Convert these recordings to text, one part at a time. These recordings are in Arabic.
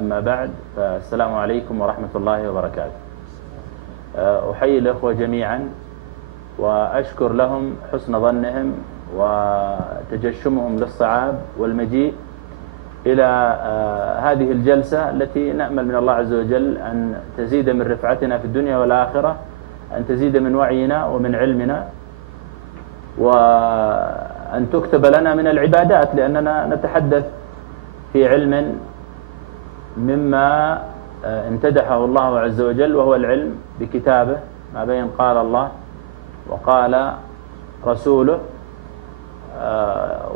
أما بعد، فالسلام عليكم ورحمة الله وبركاته. أحيي الأخوة جميعا وأشكر لهم حسن ظنهم وتجشمهم للصعاب والمجيء إلى هذه الجلسة التي نأمل من الله عز وجل أن تزيد من رفعتنا في الدنيا والآخرة، أن تزيد من وعينا ومن علمنا، وأن تكتب لنا من العبادات، لأننا نتحدث في علم مما امتدحه الله عز وجل، وهو العلم بكتابه، ما بين قال الله وقال رسوله.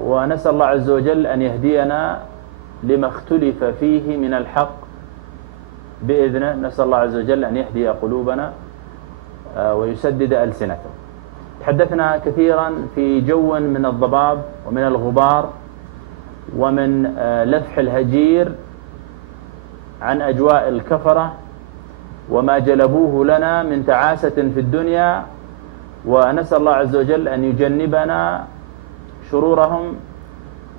ونسأل الله عز وجل أن يهدينا لما اختلف فيه من الحق بإذنه. نسأل الله عز وجل أن يهدي قلوبنا ويسدد ألسنتنا. تحدثنا كثيرا في جو من الضباب ومن الغبار ومن لفح الهجير عن أجواء الكفرة وما جلبوه لنا من تعاسة في الدنيا، ونسأل الله عز وجل أن يجنبنا شرورهم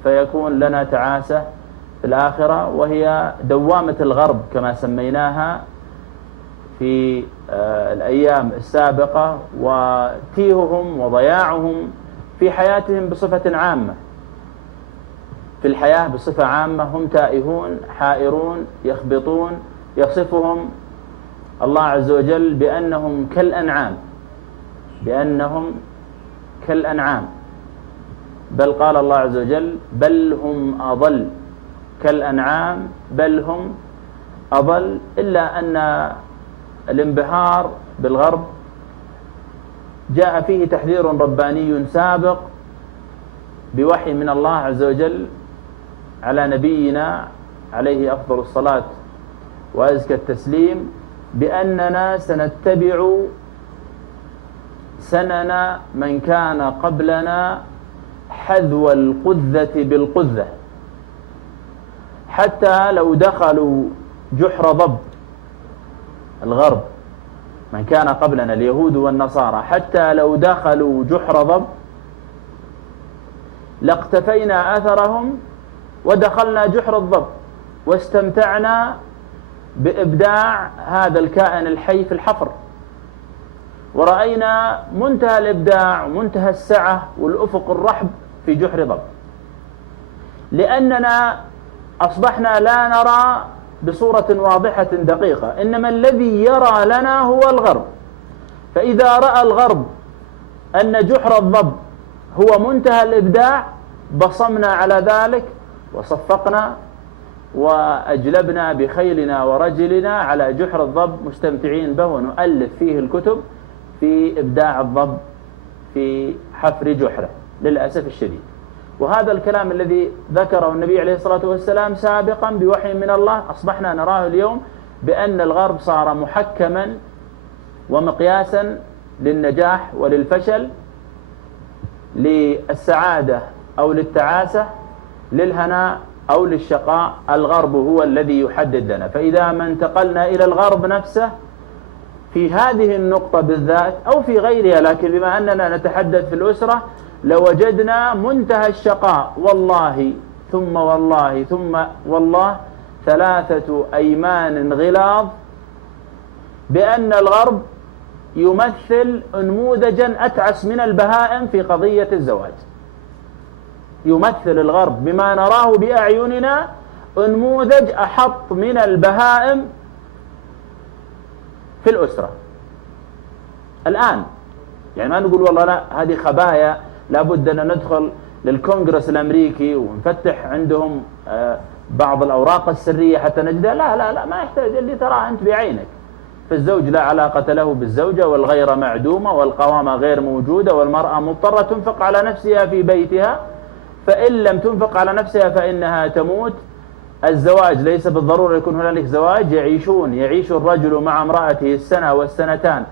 فيكون لنا تعاسة في الآخرة، وهي دوامة الغرب كما سميناها في الأيام السابقة، وتيههم وضياعهم في حياتهم بصفة عامة. في الحياة بصفة عامة هم تائهون حائرون يخبطون. يصفهم الله عز وجل بأنهم كالأنعام، بل قال الله عز وجل بل هم أضل كالأنعام بل هم أضل. إلا أن الانبهار بالغرب جاء فيه تحذير رباني سابق بوحي من الله عز وجل على نبينا عليه أفضل الصلاة وأزكى التسليم، بأننا سنتبع سنن من كان قبلنا حذو القذة بالقذة، حتى لو دخلوا جحر ضب. الغرب من كان قبلنا اليهود والنصارى حتى لو دخلوا جحر ضب لاقتفينا أثرهم ودخلنا جحر الضب، واستمتعنا بإبداع هذا الكائن الحي في الحفر، ورأينا منتهى الإبداع ومنتهى السعة والأفق الرحب في جحر ضب، لأننا أصبحنا لا نرى بصورة واضحة دقيقة، إنما الذي يرى لنا هو الغرب. فإذا رأى الغرب أن جحر الضب هو منتهى الإبداع بصمنا على ذلك وصفقنا وأجلبنا بخيلنا ورجلنا على جحر الضب مستمتعين به، ونؤلف فيه الكتب في إبداع الضب في حفر جحره للأسف الشديد. وهذا الكلام الذي ذكره النبي عليه الصلاة والسلام سابقا بوحي من الله أصبحنا نراه اليوم، بأن الغرب صار محكما ومقياسا للنجاح وللفشل، للسعادة أو للتعاسة، للهناء أو للشقاء. الغرب هو الذي يحدد لنا. فإذا ما انتقلنا إلى الغرب نفسه في هذه النقطة بالذات أو في غيرها، لكن بما أننا نتحدث في الأسرة، لوجدنا منتهى الشقاء. والله ثم والله ثم والله 3 أيمان غلاظ بأن الغرب يمثل أنموذجا أتعس من البهائم في قضية الزواج. يمثل الغرب بما نراه بأعيننا أنموذج أحط من البهائم في الأسرة الآن. يعني ما نقول والله لا هذه خبايا لابد أن ندخل للكونغرس الأمريكي ونفتح عندهم بعض الأوراق السرية حتى نجدها. لا لا لا، ما يحتاج. اللي تراه أنت بعينك. فالزوج لا علاقة له بالزوجة، والغيرة معدومة، والقوامة غير موجودة، والمرأة مضطرة تنفق على نفسها في بيتها، فإن لم تنفق على نفسها فإنها تموت. الزواج ليس بالضرورة يكون هنالك زواج. يعيش الرجل مع امرأته السنة والسنتان،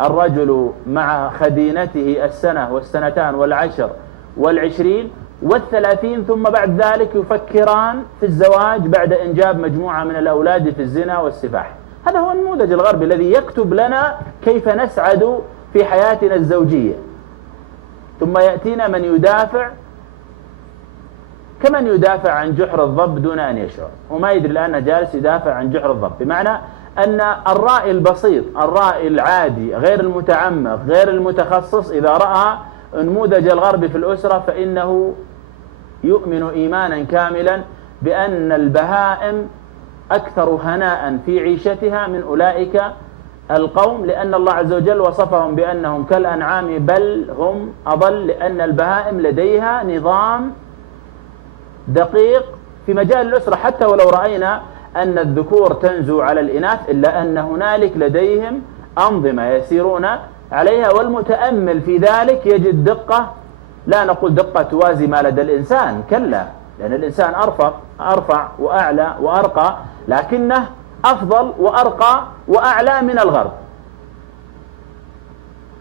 الرجل مع خدينته السنة والسنتان والعشر والعشرين والثلاثين، ثم بعد ذلك يفكران في الزواج بعد إنجاب مجموعة من الأولاد في الزنا والسفاح. هذا هو النموذج الغربي الذي يكتب لنا كيف نسعد في حياتنا الزوجية. ثم يأتينا من يدافع كمن يدافع عن جحر الضب دون أن يشعر، وما يدري لأنه جالس يدافع عن جحر الضب، بمعنى أن الرائي البسيط، الرائي العادي غير المتعمق غير المتخصص، إذا رأى نموذج الغرب في الأسرة فإنه يؤمن إيمانا كاملا بأن البهائم أكثر هناء في عيشتها من أولئك القوم، لأن الله عز وجل وصفهم بأنهم كالأنعام بل هم أضل، لأن البهائم لديها نظام دقيق في مجال الأسرة. حتى ولو رأينا أن الذكور تنزو على الإناث إلا أن هنالك لديهم أنظمة يسيرون عليها، والمتأمل في ذلك يجد دقة، لا نقول دقة توازي ما لدى الإنسان، كلا، لأن الإنسان أرفع وأعلى وأرقى، لكنه أفضل وأرقى وأعلى من الغرب،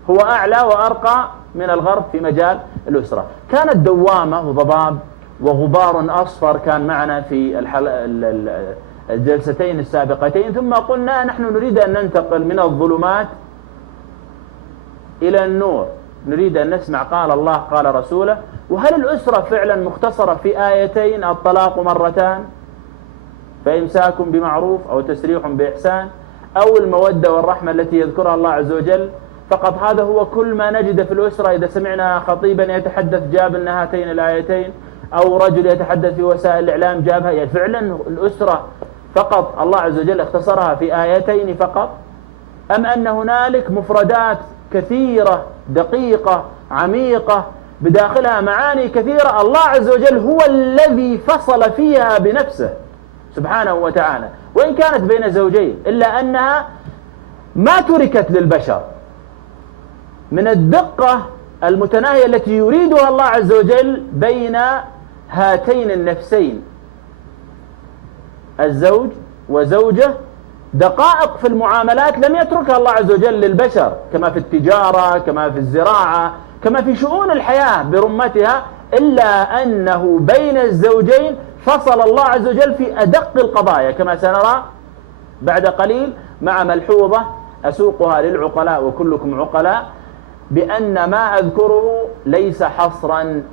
هو أعلى وأرقى من الغرب في مجال الأسرة. كانت دوامة وضباب وغبار أصفر كان معنا في الجلستين السابقتين، ثم قلنا نحن نريد أن ننتقل من الظلمات إلى النور، نريد أن نسمع قال الله قال رسوله. وهل الأسرة فعلا مختصرة في آيتين، الطلاق مرتان فإمساك بمعروف أو تسريح بإحسان، أو المودة والرحمة التي يذكرها الله عز وجل فقط؟ هذا هو كل ما نجد في الأسرة. إذا سمعنا خطيبا يتحدث جاب لنا هاتين الآيتين، أو رجل يتحدث في وسائل الإعلام جابها، يعني فعلا الأسرة فقط الله عز وجل اختصرها في آيتين فقط، أم أن هنالك مفردات كثيرة دقيقة عميقة بداخلها معاني كثيرة الله عز وجل هو الذي فصل فيها بنفسه سبحانه وتعالى، وإن كانت بين زوجين إلا أنها ما تركت للبشر من الدقة المتناهية التي يريدها الله عز وجل بين هاتين النفسين، الزوج وزوجه. دقائق في المعاملات لم يتركها الله عز وجل للبشر، كما في التجارة، كما في الزراعة، كما في شؤون الحياة برمتها، إلا أنه بين الزوجين فصل الله عز وجل في أدق القضايا، كما سنرى بعد قليل مع ملحوظة أسوقها للعقلاء وكلكم عقلاء، بأن ما أذكره ليس حصرا،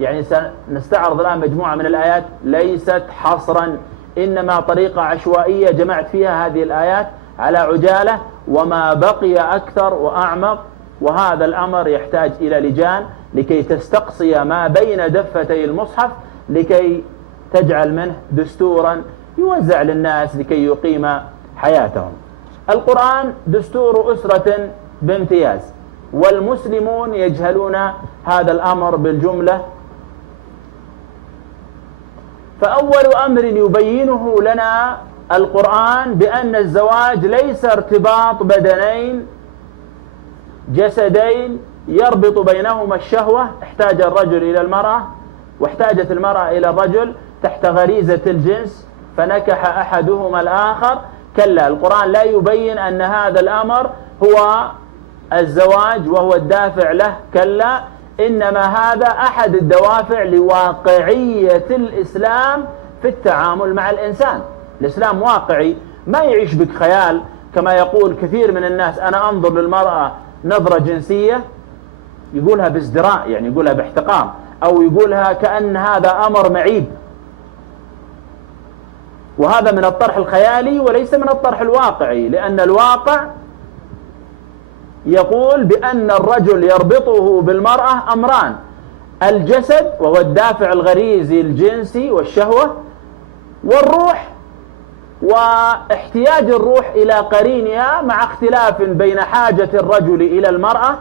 يعني سنستعرض الآن مجموعة من الآيات ليست حصرا، إنما طريقة عشوائية جمعت فيها هذه الآيات على عجالة، وما بقي أكثر وأعمق، وهذا الأمر يحتاج إلى لجان لكي تستقصي ما بين دفتي المصحف، لكي تجعل منه دستورا يوزع للناس لكي يقيم حياتهم. القرآن دستور أسرة بامتياز، والمسلمون يجهلون هذا الأمر بالجملة. فأول أمر يبينه لنا القرآن بأن الزواج ليس ارتباط بدنين جسدين يربط بينهما الشهوة، احتاج الرجل إلى المرأة واحتاجت المرأة إلى الرجل تحت غريزة الجنس فنكح أحدهما الآخر. كلا، القرآن لا يبين أن هذا الأمر هو الزواج وهو الدافع له، كلا، إنما هذا أحد الدوافع لواقعية الإسلام في التعامل مع الإنسان. الإسلام واقعي، ما يعيش بك خيال كما يقول كثير من الناس. أنا أنظر للمرأة نظرة جنسية، يقولها بازدراء، يعني يقولها باحتقار، أو يقولها كأن هذا أمر معيب، وهذا من الطرح الخيالي وليس من الطرح الواقعي، لأن الواقع يقول بأن الرجل يربطه بالمرأة أمران: الجسد وهو الدافع الغريزي الجنسي والشهوة، والروح واحتياج الروح إلى قرينها، مع اختلاف بين حاجة الرجل إلى المرأة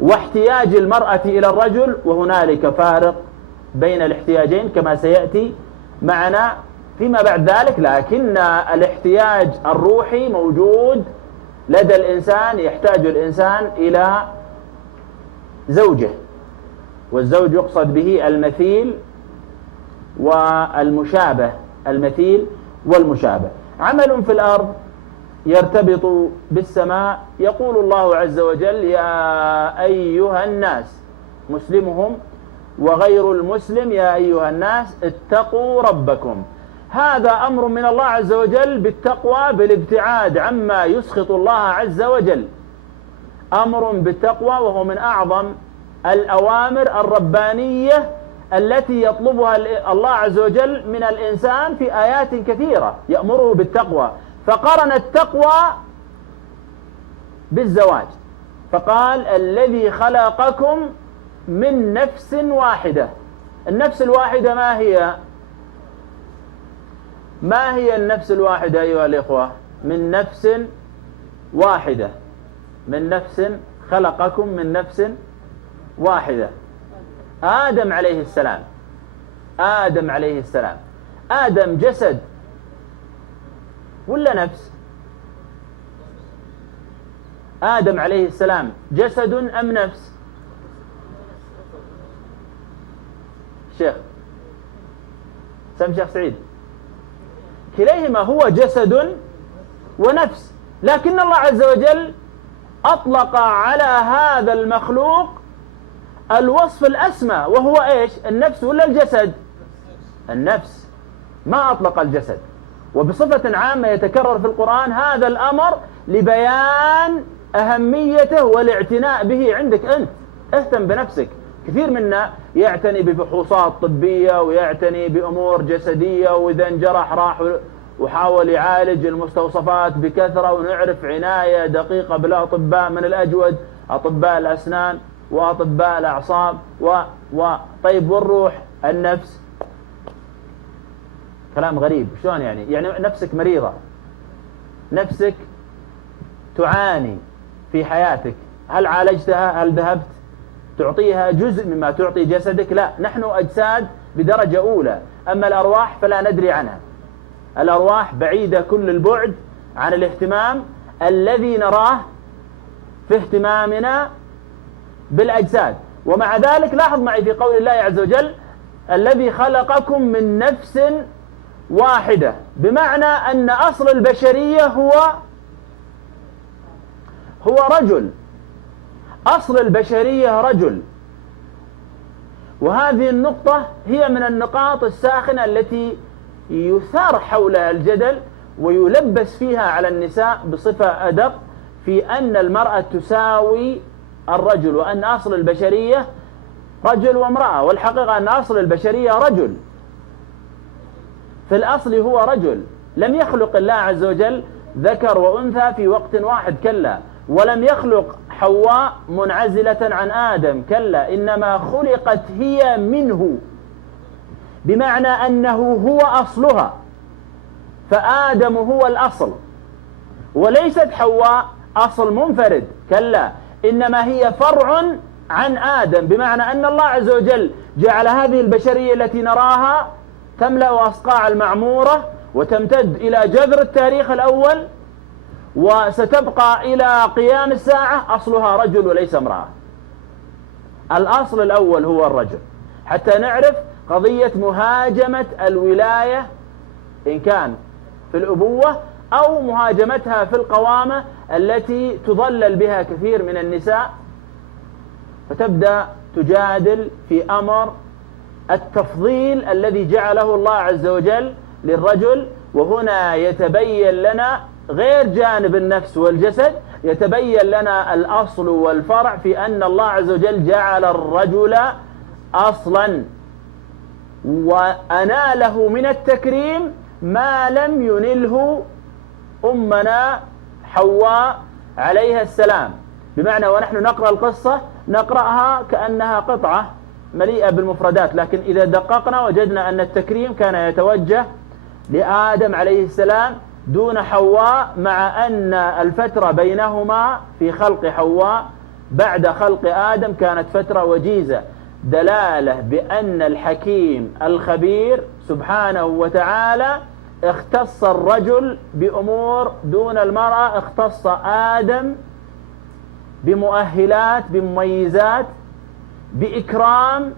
واحتياج المرأة إلى الرجل، وهنالك فارق بين الاحتياجين كما سيأتي معنا فيما بعد ذلك. لكن الاحتياج الروحي موجود لدى الإنسان، يحتاج الإنسان إلى زوجه، والزوج يقصد به المثيل والمشابه، المثيل والمشابه. عمل في الأرض يرتبط بالسماء، يقول الله عز وجل: يا أيها الناس، مسلمهم وغير المسلم، يا أيها الناس اتقوا ربكم. هذا أمر من الله عز وجل بالتقوى، بالابتعاد عما يسخط الله عز وجل، أمر بالتقوى، وهو من أعظم الأوامر الربانية التي يطلبها الله عز وجل من الإنسان في آيات كثيرة، يأمره بالتقوى، فقرن التقوى بالزواج، فقال الذي خلقكم من نفس واحدة. النفس الواحدة ما هي؟ ما هي النفس الواحدة أيها الإخوة؟ من نفس واحدة، من نفس، خلقكم من نفس واحدة، آدم عليه السلام. آدم عليه السلام، آدم جسد ولا نفس؟ آدم عليه السلام جسد أم نفس؟ شيخ سم شيخ سعيد، كليهما هو جسد ونفس، لكن الله عز وجل أطلق على هذا المخلوق الوصف الأسمى، وهو إيش؟ النفس ولا الجسد؟ النفس، ما أطلق الجسد. وبصفة عامة يتكرر في القرآن هذا الأمر لبيان أهميته والاعتناء به عندك أنت. اهتم بنفسك. كثير منا يعتني بفحوصات طبية ويعتني بأمور جسدية، وإذا انجرح راح وحاول يعالج المستوصفات بكثرة، ونعرف عناية دقيقة بالأطباء من الأجود، أطباء الأسنان وأطباء الأعصاب طيب والروح، النفس، كلام غريب. شلون يعني؟ يعني نفسك مريضة، نفسك تعاني في حياتك، هل عالجتها؟ هل ذهبت تعطيها جزء مما تعطي جسدك؟ لا، نحن أجساد بدرجة أولى، أما الأرواح فلا ندري عنها. الأرواح بعيدة كل البعد عن الاهتمام الذي نراه في اهتمامنا بالأجساد. ومع ذلك لاحظ معي في قول الله عز وجل الذي خلقكم من نفس واحدة، بمعنى أن أصل البشرية هو رجل، أصل البشرية رجل. وهذه النقطة هي من النقاط الساخنة التي يثار حولها الجدل ويلبس فيها على النساء بصفة أدق، في أن المرأة تساوي الرجل، وأن أصل البشرية رجل وامرأة. والحقيقة أن أصل البشرية رجل، في الأصل هو رجل. لم يخلق الله عز وجل ذكر وأنثى في وقت واحد، كلا. ولم يخلق حواء منعزلة عن آدم، كلا، إنما خلقت هي منه، بمعنى أنه هو أصلها، فآدم هو الأصل، وليست حواء أصل منفرد، كلا، إنما هي فرع عن آدم، بمعنى أن الله عز وجل جعل هذه البشرية التي نراها تملأ أصقاع المعمورة وتمتد إلى جذر التاريخ الأول، وستبقى إلى قيام الساعة أصلها رجل وليس امرأة. الأصل الأول هو الرجل، حتى نعرف قضية مهاجمة الولاية إن كان في الأبوة أو مهاجمتها في القوامة التي تضلل بها كثير من النساء، فتبدأ تجادل في أمر التفضيل الذي جعله الله عز وجل للرجل. وهنا يتبين لنا غير جانب النفس والجسد، يتبين لنا الأصل والفرع في أن الله عز وجل جعل الرجل أصلا، وأناله من التكريم ما لم ينله أمنا حواء عليها السلام. بمعنى ونحن نقرأ القصة نقرأها كأنها قطعة مليئة بالمفردات، لكن إذا دققنا وجدنا أن التكريم كان يتوجه لآدم عليه السلام دون حواء، مع أن الفترة بينهما في خلق حواء بعد خلق آدم كانت فترة وجيزة، دلالة بأن الحكيم الخبير سبحانه وتعالى اختص الرجل بأمور دون المرأة، اختص آدم بمؤهلات، بمميزات، بإكرام،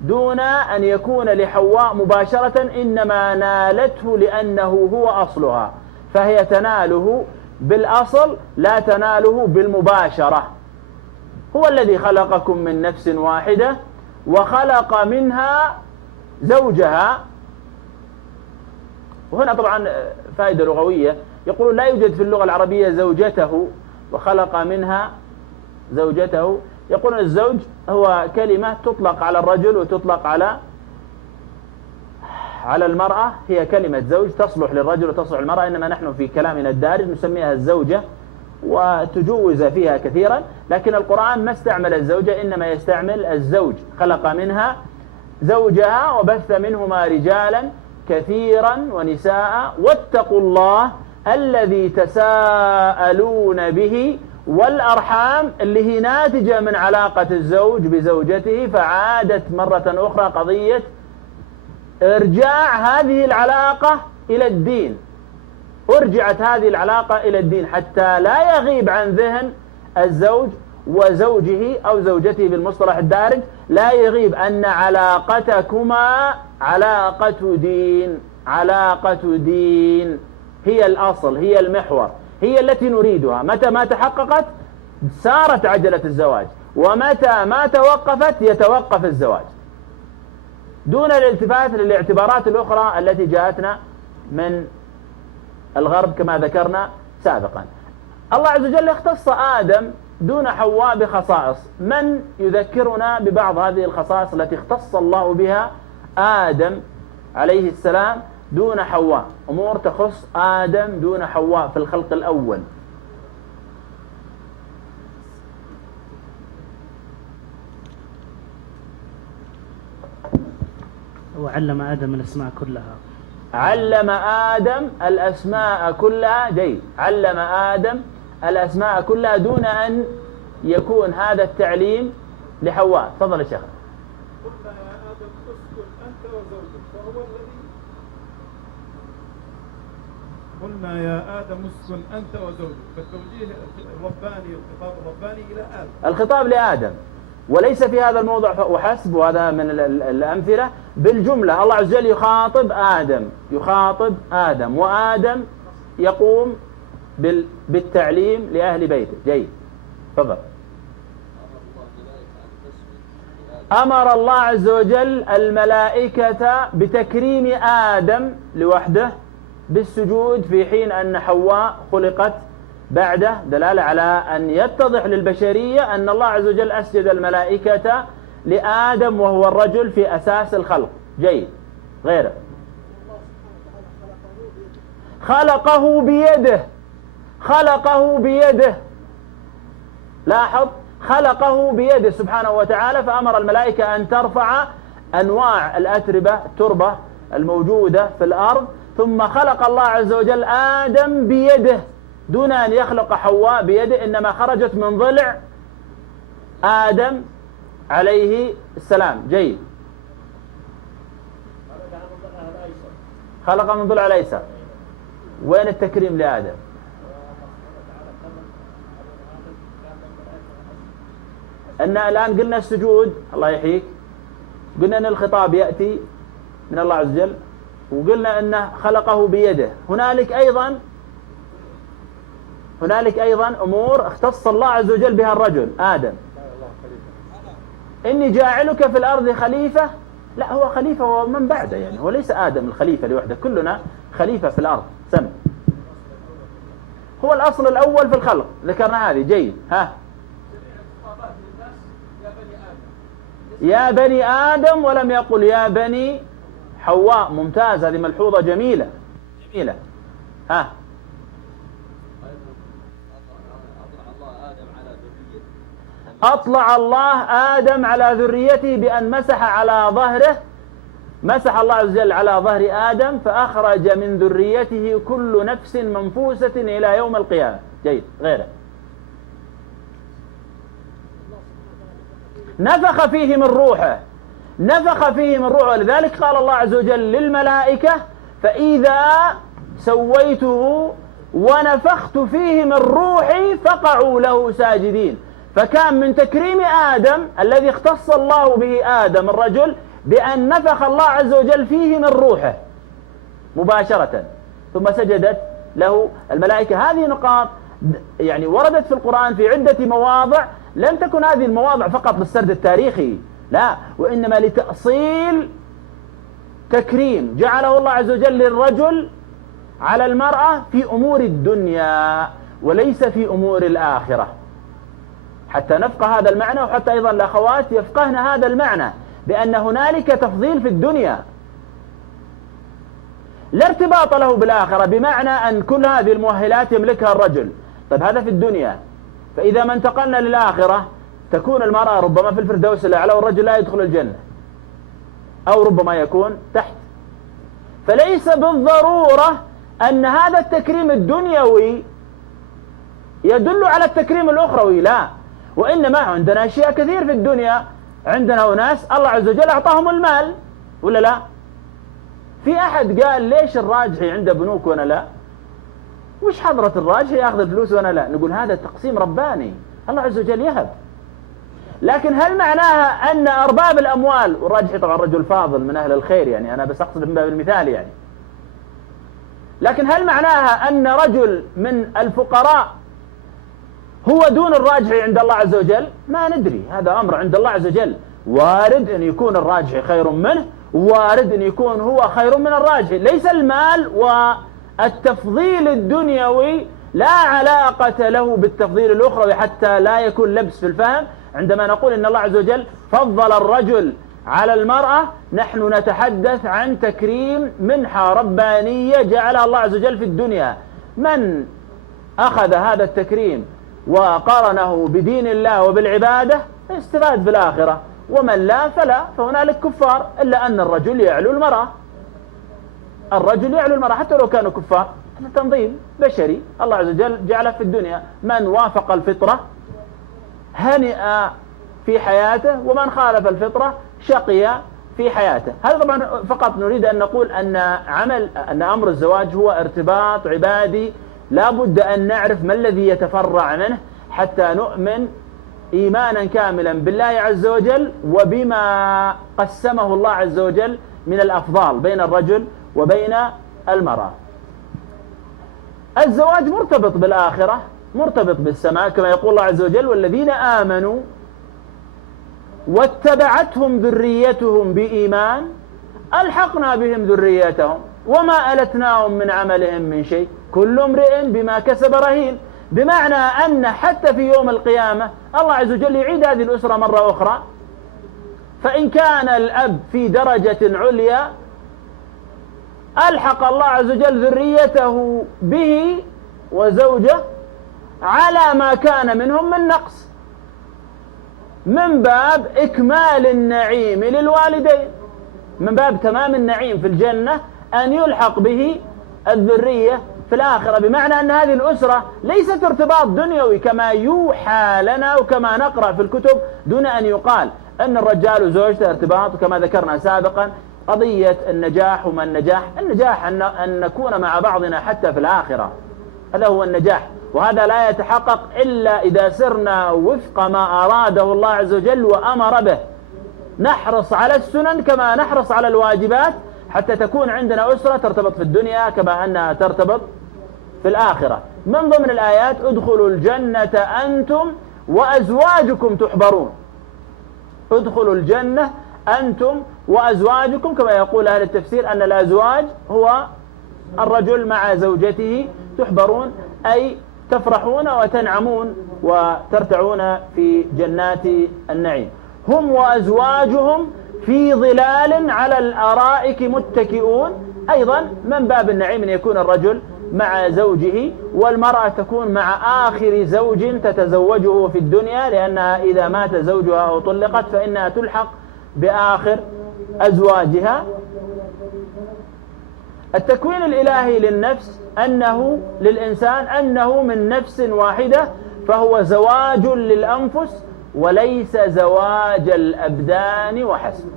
دون أن يكون لحواء مباشرة، إنما نالته لأنه هو أصلها، فهي تناله بالأصل لا تناله بالمباشرة. هو الذي خلقكم من نفس واحدة وخلق منها زوجها. وهنا طبعا فائدة لغوية، يقول لا يوجد في اللغة العربية زوجته وخلق منها زوجته، يقولون الزوج هو كلمة تطلق على الرجل وتطلق على المرأة، هي كلمة زوج تصلح للرجل وتصلح للمرأة، إنما نحن في كلامنا الدارج نسميها الزوجة وتجوز فيها كثيرا. لكن القرآن ما استعمل الزوجة، إنما يستعمل الزوج، خلق منها زوجها وبث منهما رجالا كثيرا ونساء واتقوا الله الذي تساءلون به والأرحام، اللي هي ناتجة من علاقة الزوج بزوجته، فعادت مرة أخرى قضية إرجاع هذه العلاقة إلى الدين. أرجعت هذه العلاقة إلى الدين حتى لا يغيب عن ذهن الزوج وزوجه أو زوجته بالمصطلح الدارج، لا يغيب أن علاقتكما علاقة دين، علاقة دين هي الأصل، هي المحور، هي التي نريدها. متى ما تحققت سارت عجلة الزواج، ومتى ما توقفت يتوقف الزواج، دون الالتفات للاعتبارات الأخرى التي جاءتنا من الغرب كما ذكرنا سابقا. الله عز وجل اختص آدم دون حواء بخصائص. من يذكرنا ببعض هذه الخصائص التي اختص الله بها آدم عليه السلام دون حواء؟ أمور تخص آدم دون حواء في الخلق الأول. وعلم آدم الأسماء كلها. علم آدم الأسماء كلها، جيد، علم آدم الأسماء كلها دون أن يكون هذا التعليم لحواء. تفضل يا شيخ. قلنا يا آدم اسكن أنت وزوجك، فهو الذي قلنا يا آدم اسكن أنت وزوجك، فالتوجيه الرباني، الخطاب الرباني إلى آدم، الخطاب لآدم، وليس في هذا الموضوع وحسب، وهذا من الأمثلة بالجملة. الله عز وجل يخاطب آدم، يخاطب آدم، وآدم يقوم بالتعليم لأهل بيته. جيد، تفضل. أمر الله عز وجل الملائكة بتكريم آدم لوحده بالسجود في حين أن حواء خلقت بعده، دلالة على أن يتضح للبشرية أن الله عز وجل أسجد الملائكة لآدم وهو الرجل في أساس الخلق. جيد، غيره. خلقه بيده، خلقه بيده، لاحظ، خلقه بيده سبحانه وتعالى، فأمر الملائكة أن ترفع أنواع الأتربة، التربة الموجودة في الأرض، ثم خلق الله عز وجل آدم بيده دون أن يخلق حواء بيده، إنما خرجت من ضلع آدم عليه السلام. جيد، خلق من ضلع الأيسر. وين التكريم لآدم؟ أن الآن قلنا السجود، الله يحييك، قلنا أن الخطاب يأتي من الله عز وجل، وقلنا أنه خلقه بيده. هنالك أيضا أمور اختص الله عز وجل بها الرجل آدم. إني جاعلك في الأرض خليفة، لا، هو خليفة ومن بعده، يعني هو ليس آدم الخليفة لوحده، كلنا خليفة في الأرض. سم، هو الأصل الأول في الخلق، ذكرنا هذه. جيد، ها، يا بني آدم ولم يقل يا بني حواء. ممتاز، هذه ملحوظة جميلة جميلة. ها، أطلع الله آدم على ذريته بأن مسح على ظهره، مسح الله عز وجل على ظهر آدم فأخرج من ذريته كل نفس منفوسة إلى يوم القيامة. جيد، غيره. نفخ فيه من روحه، نفخ فيه من روحه، ولذلك قال الله عز وجل للملائكة فإذا سويته ونفخت فيه من روحي فقعوا له ساجدين. فكان من تكريم آدم الذي اختص الله به آدم الرجل بأن نفخ الله عز وجل فيه من روحه مباشرة، ثم سجدت له الملائكة. هذه نقاط يعني وردت في القرآن في عدة مواضع، لم تكن هذه المواضع فقط للسرد التاريخي، لا، وإنما لتأصيل تكريم جعله الله عز وجل للرجل على المرأة في أمور الدنيا وليس في أمور الآخرة، حتى نفقه هذا المعنى، وحتى أيضا الأخوات يفقهن هذا المعنى، بأن هنالك تفضيل في الدنيا لا ارتباط له بالآخرة، بمعنى أن كل هذه المؤهلات يملكها الرجل. طيب هذا في الدنيا، فإذا ما انتقلنا للآخرة تكون المرأة ربما في الفردوس الأعلى والرجل لا يدخل الجنة، أو ربما يكون تحت. فليس بالضرورة أن هذا التكريم الدنيوي يدل على التكريم الأخروي، لا، وإنما عندنا أشياء كثير في الدنيا. عندنا أناس الله عز وجل أعطاهم المال ولا لا؟ في أحد قال ليش الراجحي عنده بنوك وأنا لا؟ وش حضرة الراجحي يأخذ الفلوس وأنا لا؟ نقول هذا تقسيم رباني، الله عز وجل يهب. لكن هل معناها أن أرباب الأموال، والراجحي طبعا رجل فاضل من أهل الخير يعني، أنا بس أقصد من باب المثال يعني، لكن هل معناها أن رجل من الفقراء هو دون الراجحي عند الله عز وجل؟ ما ندري، هذا أمر عند الله عز وجل. وارد أن يكون الراجحي خير منه، وارد أن يكون هو خير من الراجحي. ليس المال والتفضيل الدنيوي لا علاقة له بالتفضيل الأخروي، حتى لا يكون لبس في الفهم. عندما نقول إن الله عز وجل فضل الرجل على المرأة، نحن نتحدث عن تكريم منحة ربانية جعلها الله عز وجل في الدنيا. من أخذ هذا التكريم وقارنه بدين الله وبالعبادة استفاد في الآخرة، ومن لا فلا، فهنالك كفار. إلا أن الرجل يعلو المرأة، الرجل يعلو المرأة حتى لو كانوا كفار. هذا تنظيم بشري الله عز وجل جعله في الدنيا. من وافق الفطرة هنئ في حياته، ومن خالف الفطرة شقي في حياته. هذا طبعا فقط نريد أن نقول أن أمر الزواج هو ارتباط عبادي، لا بد أن نعرف ما الذي يتفرع منه حتى نؤمن إيمانا كاملا بالله عز وجل وبما قسمه الله عز وجل من الأفضال بين الرجل وبين المرأة. الزواج مرتبط بالآخرة، مرتبط بالسماء، كما يقول الله عز وجل: والذين آمنوا واتبعتهم ذريتهم بإيمان ألحقنا بهم ذريتهم وما ألتناهم من عملهم من شيء كل امرئ بما كسب رهين. بمعنى أن حتى في يوم القيامة الله عز وجل يعيد هذه الأسرة مرة أخرى، فإن كان الأب في درجة عليا ألحق الله عز وجل ذريته به وزوجه على ما كان منهم من نقص، من باب إكمال النعيم للوالدين، من باب تمام النعيم في الجنة أن يلحق به الذرية في الآخرة. بمعنى أن هذه الأسرة ليست ارتباط دنيوي كما يوحى لنا وكما نقرأ في الكتب، دون أن يقال أن الرجال وزوجته ارتباط. وكما ذكرنا سابقا قضية النجاح، وما النجاح أن نكون مع بعضنا حتى في الآخرة، هذا هو النجاح. وهذا لا يتحقق إلا إذا سرنا وفق ما أراده الله عز وجل وأمر به. نحرص على السنن كما نحرص على الواجبات، حتى تكون عندنا أسرة ترتبط في الدنيا كما أنها ترتبط في الآخرة. من ضمن الآيات: ادخلوا الجنة أنتم وأزواجكم تحبرون. ادخلوا الجنة أنتم وأزواجكم، كما يقول أهل التفسير أن الأزواج هو الرجل مع زوجته، تحبرون أي تفرحون وتنعمون وترتعون في جنات النعيم. هم وأزواجهم في ظلال على الأرائك متكئون. أيضا من باب النعيم أن يكون الرجل مع زوجه، والمرأة تكون مع آخر زوج تتزوجه في الدنيا، لأنها إذا مات زوجها أو طلقت فإنها تلحق بآخر أزواجها. التكوين الإلهي للنفس أنه للإنسان أنه من نفس واحدة، فهو زواج للأنفس وليس زواج الأبدان وحسب.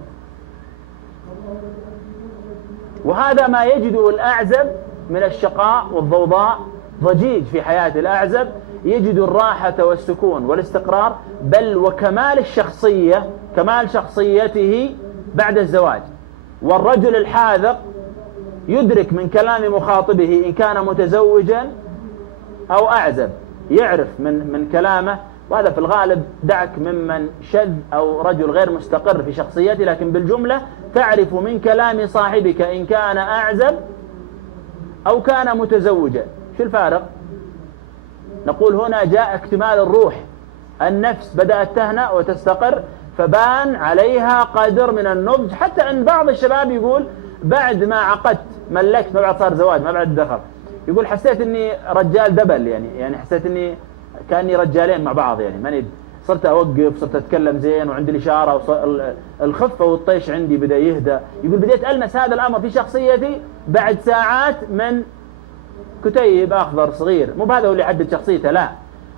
وهذا ما يجده الأعزب من الشقاء والضوضاء، ضجيج في حياة الأعزب، يجد الراحة والسكون والاستقرار، بل وكمال الشخصية، كمال شخصيته بعد الزواج. والرجل الحاذق يدرك من كلام مخاطبه إن كان متزوجا أو أعزب، يعرف من كلامه. وهذا في الغالب دعك ممن شذ أو رجل غير مستقر في شخصيته، لكن بالجملة تعرف من كلام صاحبك إن كان أعزب أو كان متزوجا. شو الفارق؟ نقول هنا جاء اكتمال الروح، النفس بدأت تهنأ وتستقر، فبان عليها قدر من النضج. حتى أن بعض الشباب يقول بعد ما عقدت ملكت، ما بعد صار زواج، ما بعد دخل، يقول حسيت اني رجال دبل، يعني حسيت اني كأني رجالين مع بعض، يعني ماني صرت اوقف، صرت اتكلم زين وعندي الاشاره، الخفه والطيش عندي بدا يهدى. يقول بديت المس هذا الامر في شخصيتي بعد ساعات من كتيب اخضر صغير. مو بهذا هو اللي يحدد شخصيته، لا،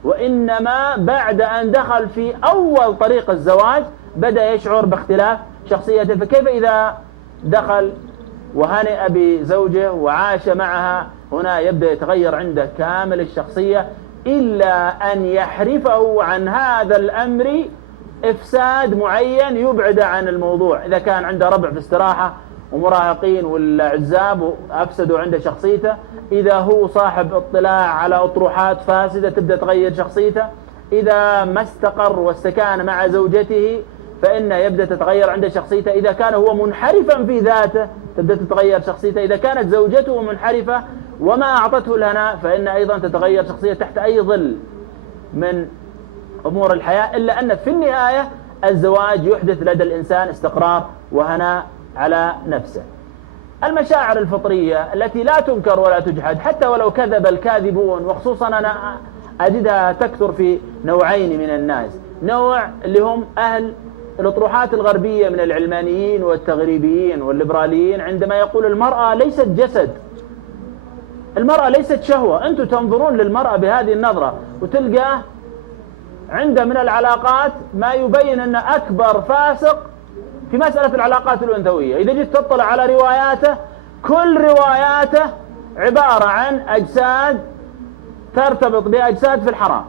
وانما بعد ان دخل في اول طريق الزواج بدا يشعر باختلاف شخصيته. فكيف اذا دخل وهنئ بزوجه وعاش معها، هنا يبدأ يتغير عنده كامل الشخصية، إلا أن يحرفه عن هذا الأمر إفساد معين يبعد عن الموضوع. إذا كان عنده ربع في استراحة ومراهقين والعزاب أفسدوا عنده شخصيته، إذا هو صاحب اطلاع على أطروحات فاسدة تبدأ تغير شخصيته، إذا ما استقر واستكان مع زوجته فإنه يبدأ تتغير عنده شخصيته، إذا كان هو منحرفا في ذاته تبدأ تتغير شخصيته، إذا كانت زوجته منحرفة وما أعطته الهناء فإن أيضا تتغير شخصيته تحت أي ظل من أمور الحياة. إلا أن في النهاية الزواج يحدث لدى الإنسان استقرار وهناء على نفسه. المشاعر الفطرية التي لا تنكر ولا تجحد حتى ولو كذب الكاذبون، وخصوصا أنا أجدها تكثر في نوعين من الناس، نوع اللي هم أهل الأطروحات الغربية من العلمانيين والتغريبيين والليبراليين، عندما يقول المرأة ليست جسد، المرأة ليست شهوة. أنتم تنظرون للمرأة بهذه النظرة وتلقاه عنده من العلاقات ما يبين أن أكبر فاسق في مسألة العلاقات الأنثوية. إذا جيت تطلع على رواياته، كل رواياته عبارة عن أجساد ترتبط بأجساد في الحرام،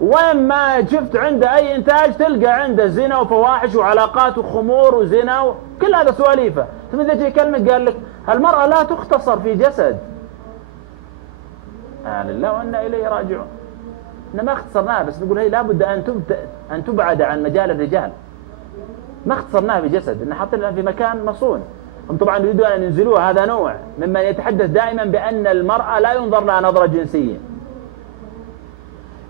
وين ما شفت عنده أي إنتاج تلقى عنده زنا وفواحش وعلاقات وخمور وزنا كل هذا سواليفه. ثم إذا جي كلمة قال لك المرأة لا تختصر في جسد، لله وإنا إليه راجعون. إحنا ما اختصرناها، بس نقول هي لابد أن تبعد عن مجال الرجال، ما اختصرناها في جسد، إن حاطينها في مكان مصون. هم طبعا يريدون أن ينزلوها، هذا نوع ممن يتحدث دائما بأن المرأة لا ينظر لها نظرة جنسية.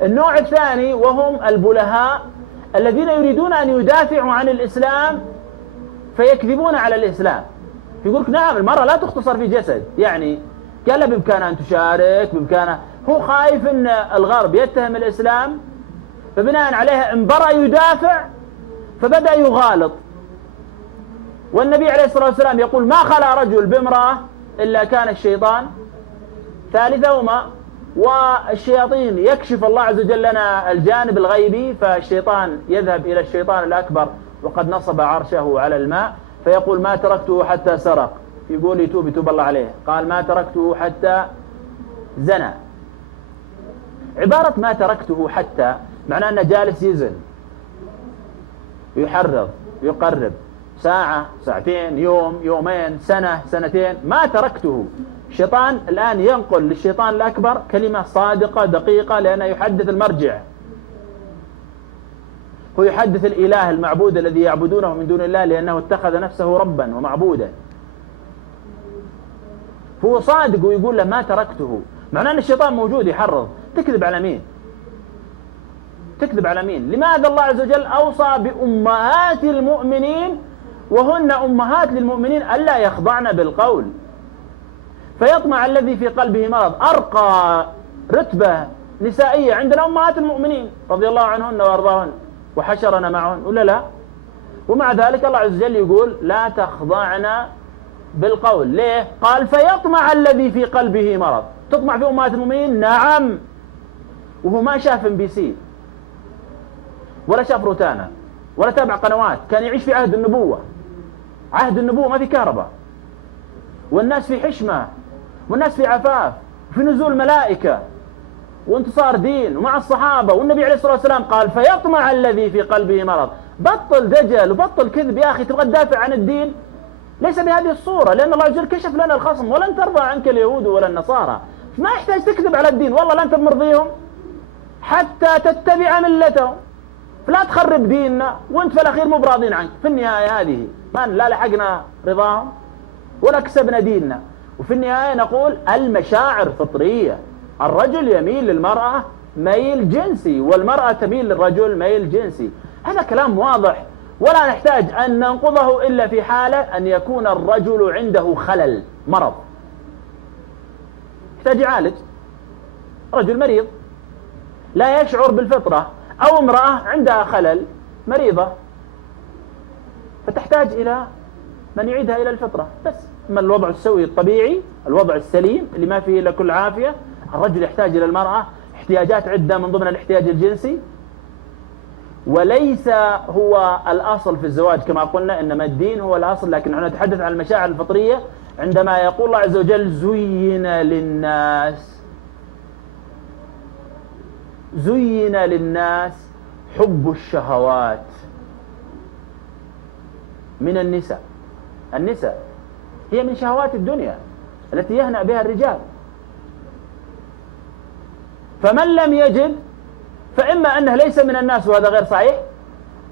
النوع الثاني وهم البلهاء الذين يريدون أن يدافعوا عن الإسلام فيكذبون على الإسلام. يقولك نعم المرأة لا تختصر في جسد، يعني قال بإمكانها أن تشارك، بإمكانها، هو خايف أن الغرب يتهم الإسلام فبناء عليها انبرأ يدافع فبدأ يغالط. والنبي عليه الصلاة والسلام يقول ما خلا رجل بامرأة إلا كان الشيطان ثالثهما. والشياطين يكشف الله عز وجل لنا الجانب الغيبي، فالشيطان يذهب إلى الشيطان الأكبر وقد نصب عرشه على الماء فيقول ما تركته حتى سرق، يقول يتوب الله عليه، قال ما تركته حتى زنى. عبارة ما تركته حتى معناه أنه جالس يزن ويحرض ويقرب ساعة ساعتين يوم يومين سنة سنتين، ما تركته. الشيطان الآن ينقل للشيطان الأكبر كلمة صادقة دقيقة لأنه يحدث المرجع، هو يحدث الإله المعبود الذي يعبدونه من دون الله لأنه اتخذ نفسه ربا ومعبودا. هو صادق ويقول له ما تركته، معناه أن الشيطان موجود يحرض. تكذب على مين؟ تكذب على مين؟ لماذا الله عز وجل أوصى بأمهات المؤمنين وهن أمهات للمؤمنين ألا يخضعن بالقول فيطمع الذي في قلبه مرض؟ أرقى رتبة نسائية عندنا أمهات المؤمنين رضي الله عنهن وأرضاهن وحشرنا معهن، ولا لا؟ ومع ذلك الله عز وجل يقول لا تخضعن بالقول. ليه؟ قال فيطمع الذي في قلبه مرض. تطمع في أمهات المؤمنين؟ نعم. وهو ما شاف MBC ولا شاف روتانا ولا تابع قنوات، كان يعيش في عهد النبوة. عهد النبوة ما في كهرباء، والناس في حشمة، والناس في عفاف، وفي نزول ملائكة وانتصار دين ومع الصحابة. والنبي عليه الصلاة والسلام قال فيطمع الذي في قلبه مرض. بطل دجل وبطل كذب يا أخي. تبغى تدافع عن الدين ليس بهذه الصورة، لأن الله عز وجل كشف لنا الخصم ولن ترضى عنك اليهود ولا النصارى. ما يحتاج تكذب على الدين، والله لا أنت مرضيهم حتى تتبع ملتهم، فلا تخرب ديننا وانت في الأخير مو براضين عنك. في النهاية هذه ما لا لحقنا رضاهم ولا كسبنا ديننا. وفي النهاية نقول المشاعر فطرية، الرجل يميل للمرأة ميل جنسي، والمرأة تميل للرجل ميل جنسي. هذا كلام واضح ولا نحتاج أن ننقضه إلا في حالة أن يكون الرجل عنده خلل، مرض يحتاج يعالج. رجل مريض لا يشعر بالفطرة، أو امرأة عندها خلل مريضة فتحتاج إلى من يعيدها إلى الفطرة. بس أما الوضع السوي الطبيعي، الوضع السليم اللي ما فيه إلا كل عافية، الرجل يحتاج إلى المرأة احتياجات عدة من ضمن الاحتياج الجنسي، وليس هو الأصل في الزواج كما قلنا، إنما الدين هو الأصل. لكن نحن نتحدث عن المشاعر الفطرية عندما يقول الله عز وجل زين للناس حب الشهوات من النساء هي من شهوات الدنيا التي يهنأ بها الرجال. فمن لم يجد فإما أنه ليس من الناس وهذا غير صحيح،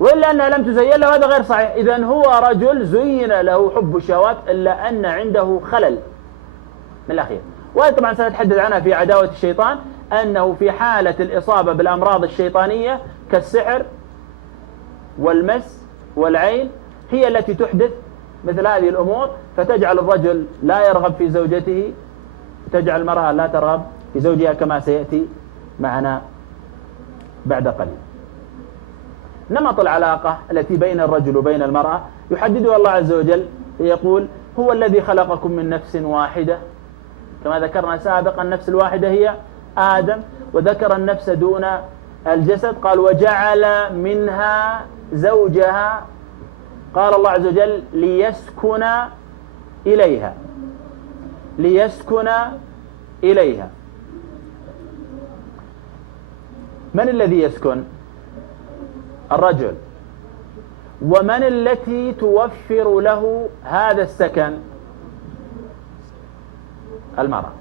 وإلا أنها لم تزين له وهذا غير صحيح. إذن هو رجل زين له حب الشهوات إلا أن عنده خلل من الأخير. وهذا طبعا سنتحدث عنها في عداوة الشيطان، أنه في حالة الإصابة بالأمراض الشيطانية كالسحر والمس والعين هي التي تحدث مثل هذه الأمور، فتجعل الرجل لا يرغب في زوجته، تجعل المرأة لا ترغب في زوجها كما سيأتي معنا بعد قليل. نمط العلاقة التي بين الرجل وبين المرأة يحددها الله عز وجل، يقول هو الذي خلقكم من نفس واحدة، كما ذكرنا سابقا النفس الواحدة هي آدم، وذكر النفس دون الجسد، قال وجعل منها زوجها، قال الله عز وجل ليسكن إليها. من الذي يسكن؟ الرجل. ومن التي توفر له هذا السكن؟ المرأة.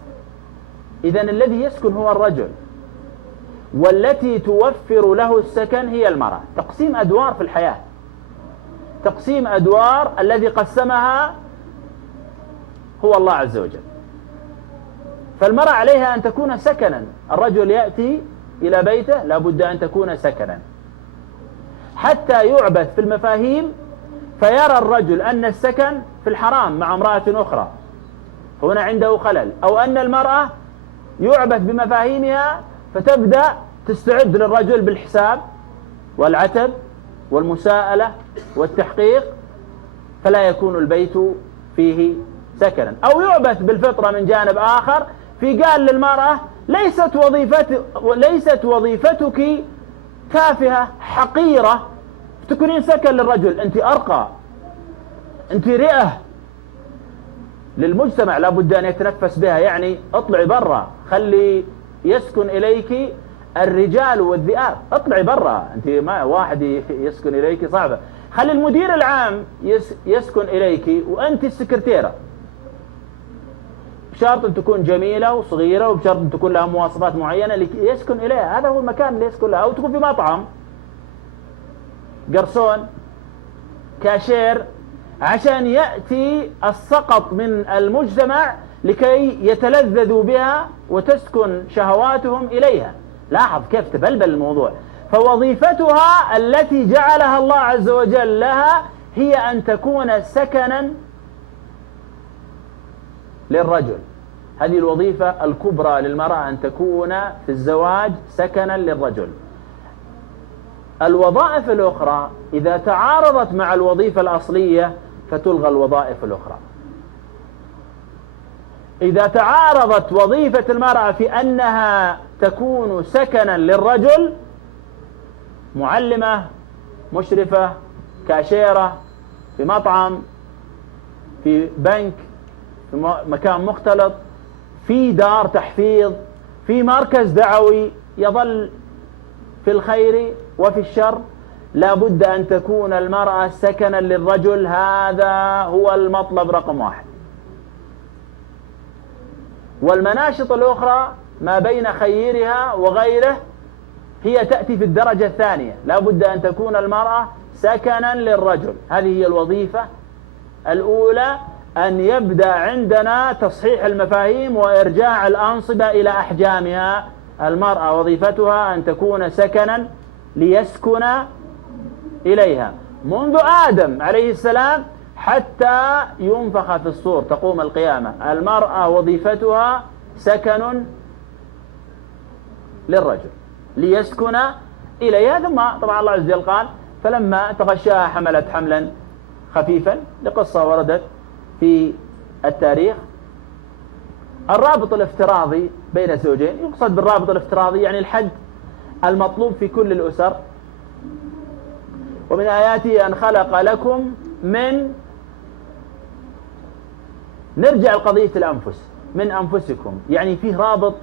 إذن الذي يسكن هو الرجل، والتي توفر له السكن هي المرأة. تقسيم أدوار في الحياة، تقسيم أدوار الذي قسمها هو الله عز وجل. فالمرأة عليها أن تكون سكنا. الرجل يأتي إلى بيته لابد أن تكون سكنا، حتى يعبث في المفاهيم فيرى الرجل أن السكن في الحرام مع امرأة أخرى، هنا عنده خلل. أو أن المرأة يعبث بمفاهيمها فتبدأ تستعد للرجل بالحساب والعتب والمساءلة والتحقيق، فلا يكون البيت فيه سكنا. أو يعبث بالفطرة من جانب آخر، في قال للمرأة ليست وظيفتك تافهة حقيرة تكونين سكن للرجل، أنت أرقى، أنت رئة للمجتمع لابد أن يتنفس بها، يعني اطلعي برا، خلي يسكن إليك الرجال والذئاب، اطلعي برا، أنت ما واحد يسكن إليك صعبة. خلي المدير العام يسكن إليك وأنت السكرتيرة، بشرط أن تكون جميلة وصغيرة، وبشرط أن تكون لها مواصفات معينة يسكن إليها، هذا هو المكان اللي يسكن لها. أو تكون في مطعم قرصون كاشير، عشان يأتي السقط من المجتمع لكي يتلذذوا بها وتسكن شهواتهم إليها. لاحظ كيف تبلبل الموضوع. فوظيفتها التي جعلها الله عز وجل لها هي أن تكون سكنا للرجل. هذه الوظيفة الكبرى للمرأة، أن تكون في الزواج سكنا للرجل. الوظائف الأخرى إذا تعارضت مع الوظيفة الأصلية فتلغى الوظائف الأخرى. إذا تعارضت وظيفة المرأة في أنها تكون سكنا للرجل، معلمة، مشرفة، كاشيرة، في مطعم، في بنك، في مكان مختلط، في دار تحفيظ، في مركز دعوي، يظل في الخير وفي الشر، لا بد أن تكون المرأة سكنا للرجل. هذا هو المطلب رقم 1. والمناشط الأخرى ما بين خيرها وغيره هي تأتي في الدرجة الثانية. لا بد أن تكون المرأة سكنا للرجل. هذه هي الوظيفة الأولى، أن يبدأ عندنا تصحيح المفاهيم وإرجاع الأنصبة إلى أحجامها المرأة وظيفتها أن تكون سكنا ليسكن إليها منذ آدم عليه السلام حتى ينفخ في الصور تقوم القيامة. المرأة وظيفتها سكن للرجل ليسكن إليها. ثم طبعا الله عز وجل قال فلما تغشاها حملت حملا خفيفا لقصة وردت في التاريخ. الرابط الافتراضي بين الزوجين، يقصد بالرابط الافتراضي يعني الحد المطلوب في كل الأسر. ومن آياته أن خلق لكم من، نرجع لقضية الأنفس، من أنفسكم، يعني فيه رابط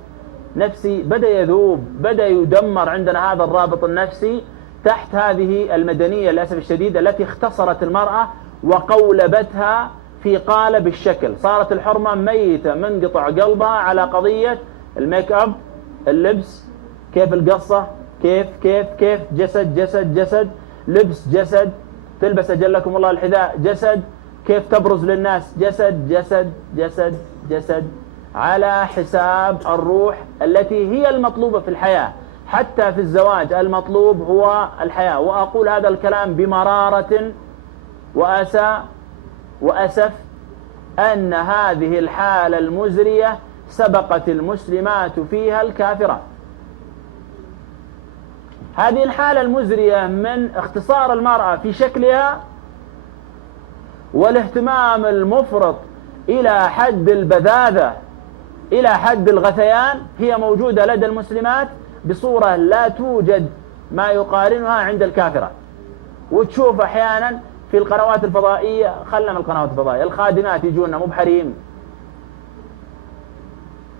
نفسي بدأ يذوب، بدأ يدمر عندنا هذا الرابط النفسي تحت هذه المدنية للأسف الشديد التي اختصرت المرأة وقولبتها في قالب الشكل. صارت الحرمة ميتة منقطع قلبها على قضية الميك اب، اللبس، كيف القصة، كيف جسد جسد جسد، لبس جسد، تلبس أجلكم الله الحذاء جسد، كيف تبرز للناس جسد جسد جسد جسد، على حساب الروح التي هي المطلوبة في الحياة. حتى في الزواج المطلوب هو الحياة. وأقول هذا الكلام بمرارة وأسف أن هذه الحالة المزرية سبقت المسلمات فيها الكافرات. هذه الحالة المزرية من اختصار المرأة في شكلها والاهتمام المفرط إلى حد البذاذة، إلى حد الغثيان، هي موجودة لدى المسلمات بصورة لا توجد ما يقارنها عند الكافرات. وتشوف أحيانا في القنوات الفضائية، خلنا من القنوات الفضائية، الخادمات يجونا مو بحريم،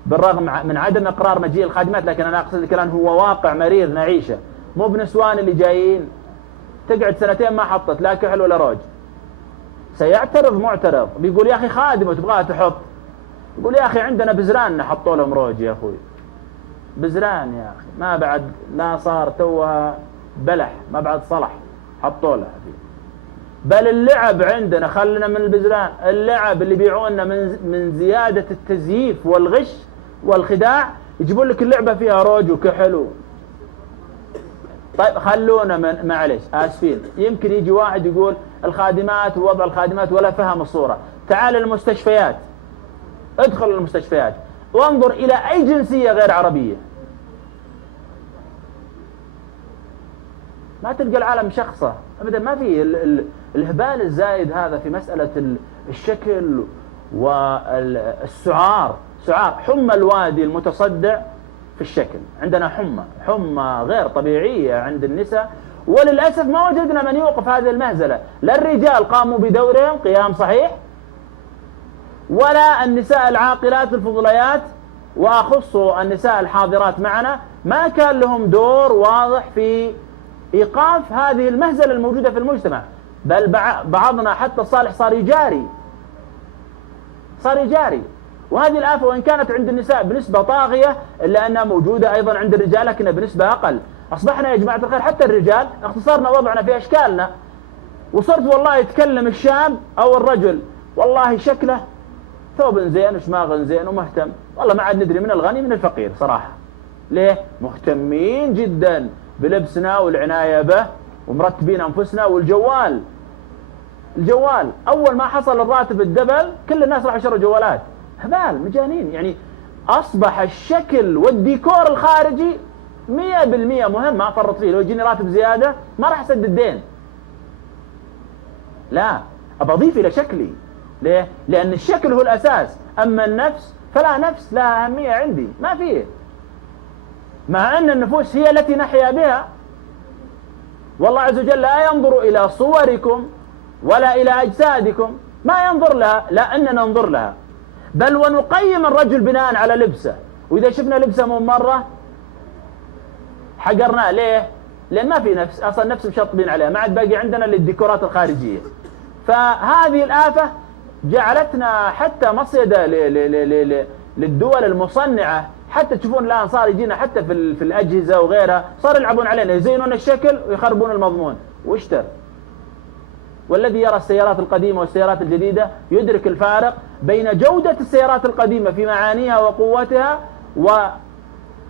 بالرغم من عدم إقرار مجيء الخادمات، لكن أنا أقصد الكلام هو واقع مرير نعيشه. مو بنسوان اللي جايين تقعد سنتين ما حطت لا كحل ولا روج، سيعترض معترض بيقول يا أخي خادمة تبغاها تحط، يقول يا أخي عندنا بزران حطوا لهم روج يا أخوي، بزران يا أخي ما بعد لا صار توها بلح، ما بعد صلح حطوا لها فيه. بل اللعب عندنا خلنا من البزران، اللعب اللي بيعونا من زيادة التزييف والغش والخداع، يجيبون لك اللعبة فيها روج وكحل. طيب خلونا من معلش آسفين، يمكن يجي واحد يقول الخادمات ووضع الخادمات ولا فهم الصورة. تعال المستشفيات، ادخل المستشفيات وانظر إلى أي جنسية غير عربية، ما تلقى العالم شخصة أبدا. ما في الهبال الزايد هذا في مسألة الشكل والسعار. سعار حمى الوادي المتصدع في الشكل، عندنا حمى غير طبيعية عند النساء، وللأسف ما وجدنا من يوقف هذه المهزلة. لا الرجال قاموا بدورهم قيام صحيح، ولا النساء العاقلات الفضليات، وأخص النساء الحاضرات معنا، ما كان لهم دور واضح في إيقاف هذه المهزلة الموجودة في المجتمع. بل بعضنا حتى الصالح صار يجاري. وهذه الآفة وإن كانت عند النساء بنسبة طاغية إلا أنها موجودة أيضا عند الرجال، لكن بنسبة أقل. أصبحنا يا جماعة الخير حتى الرجال اختصرنا وضعنا في أشكالنا، وصرت والله يتكلم الشاب أو الرجل والله شكله ثوب زين وشماغ زين ومهتم، والله ما عاد ندري من الغني من الفقير صراحة. ليه؟ مهتمين جدا بلبسنا والعناية به ومرتبين أنفسنا. والجوال أول ما حصل الراتب الدبل كل الناس راح يشتروا جوالات. هبال مجانين. يعني أصبح الشكل والديكور الخارجي 100% مهم، ما أفرط فيه. لو يجيني راتب زيادة ما راح أسدد الدين، لا أضيف إلى شكلي. ليه؟ لأن الشكل هو الأساس، أما النفس فلا نفس لها أهمية عندي ما فيه. مع أن النفوس هي التي نحيا بها، والله عز وجل لا ينظر إلى صوركم ولا إلى أجسادكم، ما ينظر لها، لا أننا ننظر لها. بل ونقيم الرجل بناء على لبسه، وإذا شفنا لبسه من مرة حقرناه. ليه؟ لأن ما في نفس، أصلا نفس مشطبين عليها، ما عاد باقي عندنا للديكورات الخارجية. فهذه الآفة جعلتنا حتى مصيدة للدول المصنعة. حتى تشوفون الآن صار يجينا حتى في الأجهزة وغيرها، صار يلعبون علينا، يزينون الشكل ويخربون المضمون. واشتر. والذي يرى السيارات القديمة والسيارات الجديدة يدرك الفارق بين جودة السيارات القديمة في معانيها وقوتها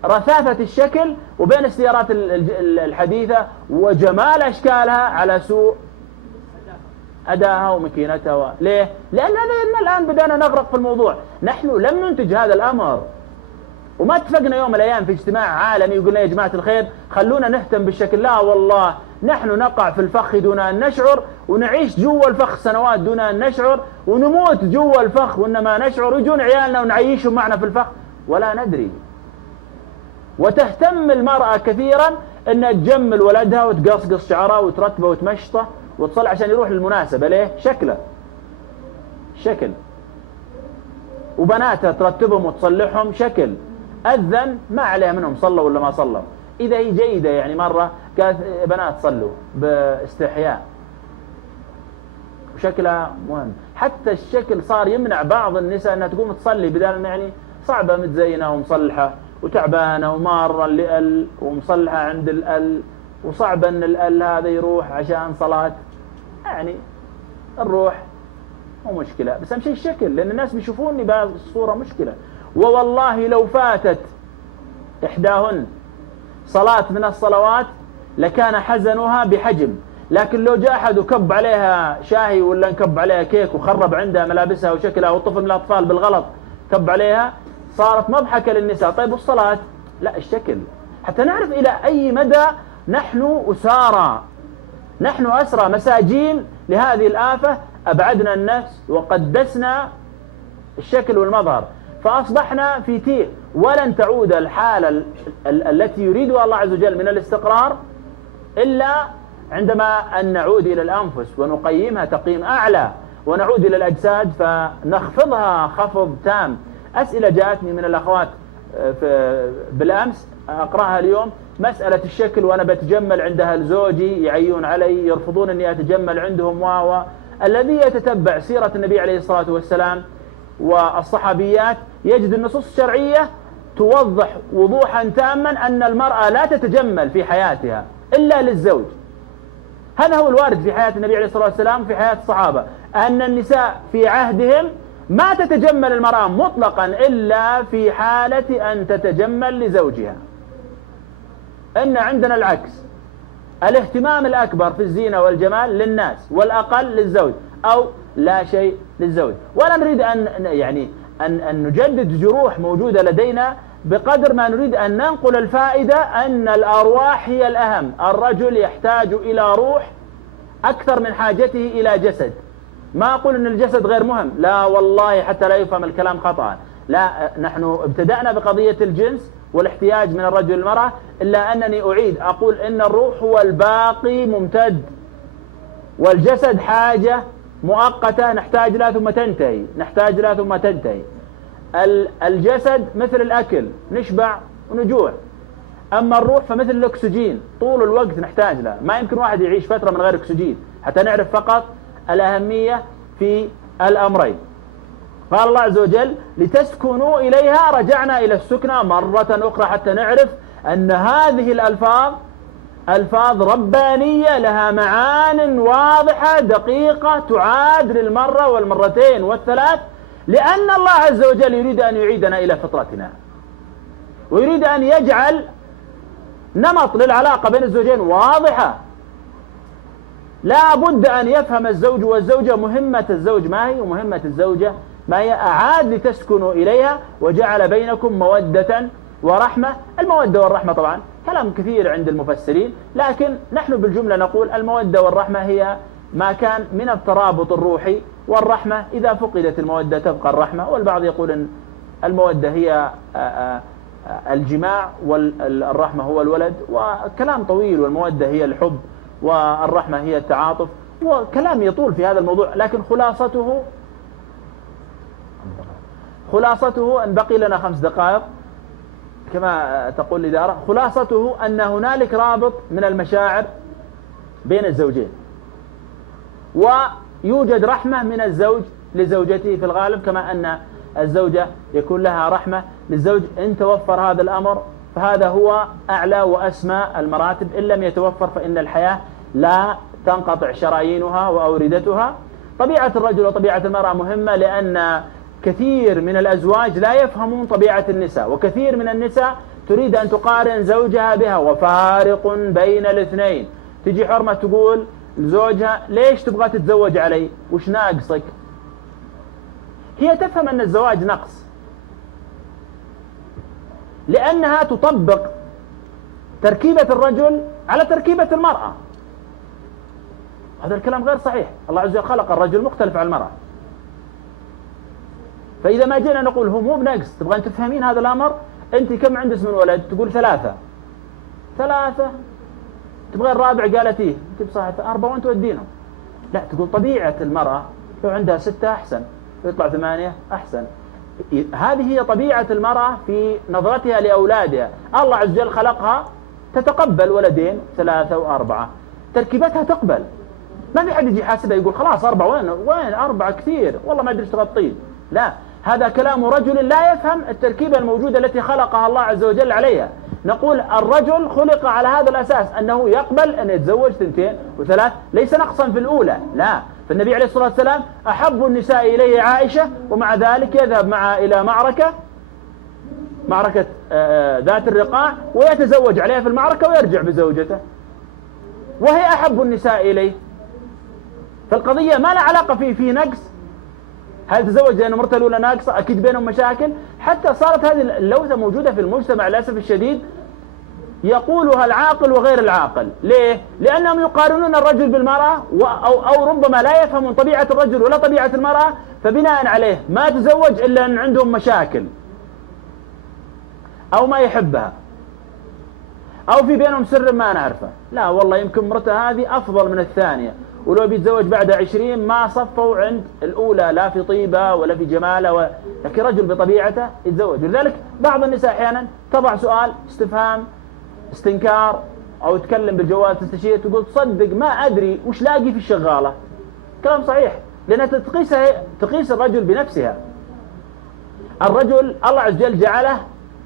رثاثة الشكل وبين السيارات الحديثة وجمال أشكالها على سوء أداها ومكينتها. ليه؟ لأننا الآن بدأنا نغرق في الموضوع. نحن لم ننتج هذا الأمر، وما اتفقنا يوم من الأيام في اجتماع عالمي وقلنا يا جماعة الخير خلونا نهتم بالشكل. لا والله، نحن نقع في الفخ دون أن نشعر، ونعيش جوا الفخ سنوات دون أن نشعر، ونموت جوا الفخ وإنما نشعر، ويجون عيالنا ونعيشهم معنا في الفخ ولا ندري. وتهتم المرأة كثيرا أنها تجمل ولدها وتقصقص شعرها وترتبه وتمشطه وتصل عشان يروح للمناسبة. ليه؟ شكله شكل. وبناتها ترتبهم وتصلحهم شكل. أذن ما عليها منهم صلوا ولا ما صلوا. إذا هي جيدة يعني مرة قالت بنات صلوا باستحياء، وشكلها مهم. حتى الشكل صار يمنع بعض النساء أنها تقوم تصلي، بدل يعني صعبة متزينة ومصلحة وتعبانة ومارة اللي ومصلحة عند الأل، وصعب أن الأل هذا يروح عشان صلاة. يعني الروح مو مشكلة، بس أهم شيء الشكل، لأن الناس بيشوفوني بالصورة مشكلة. ووالله لو فاتت إحداهن صلاة من الصلوات لكان حزنها بحجم، لكن لو جاء أحد وكب عليها شاهي ولا نكب عليها كيك وخرب عندها ملابسها وشكلها، والطفل من الأطفال بالغلط كب عليها، صارت مضحكة للنساء. طيب والصلاة؟ لا، الشكل. حتى نعرف إلى أي مدى نحن أسارى، نحن أسرى مساجين لهذه الآفة. أبعدنا النفس وقدسنا الشكل والمظهر، فأصبحنا في تيه. ولن تعود الحالة التي يريدها الله عز وجل من الاستقرار إلا عندما أن نعود إلى الأنفس ونقيمها تقييم أعلى، ونعود إلى الأجساد فنخفضها خفض تام. أسئلة جاءتني من الأخوات بالأمس أقرأها اليوم، مسألة الشكل وأنا بتجمل عند أهل زوجي، يعيون علي، يرفضون أني أتجمل عندهم. الذي يتتبع سيرة النبي عليه الصلاة والسلام والصحابيات يجد النصوص الشرعية توضح وضوحا تاما أن المرأة لا تتجمل في حياتها إلا للزوج. هذا هو الوارد في حياة النبي عليه الصلاة والسلام وفي حياة الصحابة، أن النساء في عهدهم ما تتجمل المرأة مطلقا إلا في حالة أن تتجمل لزوجها. إن عندنا العكس، الاهتمام الأكبر في الزينة والجمال للناس والأقل للزوج أو لا شيء للزوج. ولا نريد أن نجدد جروح موجودة لدينا، بقدر ما نريد أن ننقل الفائدة أن الأرواح هي الأهم. الرجل يحتاج إلى روح أكثر من حاجته إلى جسد. ما أقول أن الجسد غير مهم، لا والله، حتى لا يفهم الكلام خطأ. لا، نحن ابتدأنا بقضية الجنس والاحتياج من الرجل والمرأة، إلا أنني أعيد أقول إن الروح هو الباقي ممتد، والجسد حاجة مؤقتة نحتاج لها ثم تنتهي، نحتاج لها ثم تنتهي. الجسد مثل الأكل، نشبع ونجوع. أما الروح فمثل الأكسجين، طول الوقت نحتاج له. ما يمكن واحد يعيش فترة من غير أكسجين، حتى نعرف فقط الأهمية في الأمرين. قال الله عز وجل لتسكنوا إليها، رجعنا إلى السكنة مرة أخرى حتى نعرف أن هذه الألفاظ ألفاظ ربانية لها معان واضحة دقيقة تعاد للمرة والمرتين والثلاث، لأن الله عز وجل يريد أن يعيدنا إلى فطرتنا، ويريد أن يجعل نمط للعلاقة بين الزوجين واضحة. لا بد أن يفهم الزوج والزوجة مهمة الزوج ما هي ومهمة الزوجة ما هي. أعاد لتسكنوا إليها وجعل بينكم مودة ورحمة. المودة والرحمة طبعا كلام كثير عند المفسرين، لكن نحن بالجملة نقول المودة والرحمة هي ما كان من الترابط الروحي، والرحمة إذا فقدت المودة تبقى الرحمة. والبعض يقول أن المودة هي الجماع والرحمة هو الولد، وكلام طويل. والمودة هي الحب والرحمة هي التعاطف، وكلام يطول في هذا الموضوع. لكن خلاصته أن بقي لنا 5 دقائق كما تقول الإدارة. خلاصته أن هنالك رابط من المشاعر بين الزوجين، ويوجد رحمة من الزوج لزوجته في الغالب، كما أن الزوجة يكون لها رحمة للزوج. إن توفر هذا الأمر فهذا هو أعلى وأسمى المراتب. إن لم يتوفر فإن الحياة لا تنقطع شرايينها وأوردتها. طبيعة الرجل وطبيعة المرأة مهمة، لأن كثير من الأزواج لا يفهمون طبيعة النساء، وكثير من النساء تريد أن تقارن زوجها بها وفارق بين الاثنين، تجي حرمة تقول لزوجها ليش تبغى تتزوج علي؟ وش ناقصك؟ هي تفهم أن الزواج نقص، لأنها تطبق تركيبة الرجل على تركيبة المرأة. هذا الكلام غير صحيح. الله عز وجل خلق الرجل مختلف عن المرأة. فإذا ما جينا نقول هو مو بنقص، تبغى أن تفهمين هذا الأمر، أنت كم عندك من ولد؟ تقول 3. تبغى الرابع؟ قالت إيه؟ أنت بصحة 4 وأنت ودينهم. لا، تقول طبيعة المرأة لو عندها 6 أحسن، يطلع 8 أحسن. هذه هي طبيعة المرأة في نظرتها لأولادها. الله عز وجل خلقها تتقبل 2 3 و4، تركيبتها تقبل. ما في حد يجي يحاسبها يقول خلاص 4 وين 4 كثير والله ما أدري تغطين. لا، هذا كلام رجل لا يفهم التركيبة الموجودة التي خلقها الله عز وجل عليها. نقول الرجل خلق على هذا الأساس أنه يقبل أن يتزوج 2 و3، ليس نقصا في الأولى. لا، فالنبي عليه الصلاة والسلام أحب النساء إليه عائشة، ومع ذلك يذهب معها إلى معركة ذات الرقاع ويتزوج عليها في المعركة ويرجع بزوجته، وهي أحب النساء إليه. فالقضية ما لها علاقة في نقص. هل تزوج لأن مرته الأولى ناقصة؟ أكيد بينهم مشاكل، حتى صارت هذه اللوثة موجودة في المجتمع للأسف الشديد، يقولها العاقل وغير العاقل. ليه؟ لأنهم يقارنون الرجل بالمرأة، أو ربما لا يفهمون طبيعة الرجل ولا طبيعة المرأة، فبناء عليه ما تزوج إلا أن عندهم مشاكل أو ما يحبها أو في بينهم سر ما نعرفه. لا والله يمكن مرته هذه أفضل من الثانية، ولو بيتزوج بعد 20 ما صفوا عند الأولى لا في طيبة ولا في جمالة لكن رجل بطبيعته يتزوج. ولذلك بعض النساء أحيانا تضع سؤال استفهام استنكار أو تكلم بالجوال تستشير، تقول تصدق ما أدري وش لاقي في الشغالة. كلام صحيح، لأنها تقيس الرجل بنفسها. الرجل الله عز وجل جعله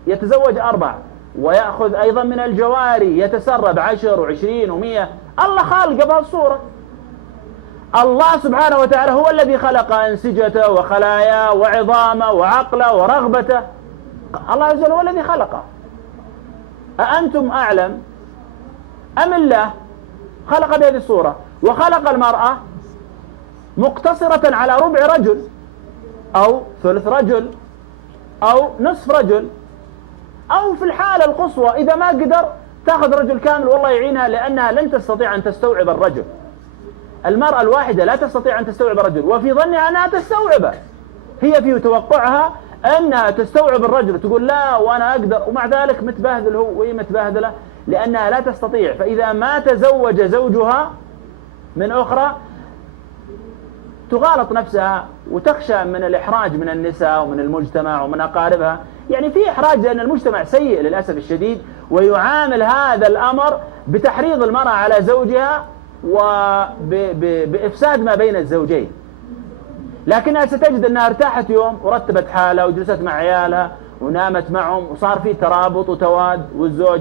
يتزوج 4 ويأخذ أيضا من الجواري يتسرب 10 و20 و100. الله خالق بهالصورة. الله سبحانه وتعالى هو الذي خلق أنسجته وخلاياه وعظامه وعقله ورغبته. الله عز وجل هو الذي خلقه. أأنتم أعلم أم الله خلق بهذه الصورة؟ وخلق المرأة مقتصرة على ربع رجل أو ثلث رجل أو نصف رجل، أو في الحالة القصوى إذا ما قدر تأخذ رجل كامل والله يعينها، لأنها لن تستطيع أن تستوعب الرجل. المرأة الواحدة لا تستطيع أن تستوعب الرجل، وفي ظنها أنها تستوعبه، هي في توقعها أنها تستوعب الرجل، تقول لا وأنا أقدر، ومع ذلك متبهذل هو وهي متبهذلة لأنها لا تستطيع. فإذا ما تزوج زوجها من أخرى تغالط نفسها وتخشى من الإحراج من النساء ومن المجتمع ومن أقاربها. يعني في إحراج لأن المجتمع سيء للأسف الشديد، ويعامل هذا الأمر بتحريض المرأة على زوجها وبإفساد ما بين الزوجين. لكنها ستجد أنها ارتاحت يوم ورتبت حالها وجلست مع عيالها ونامت معهم وصار في ترابط وتواد، والزوج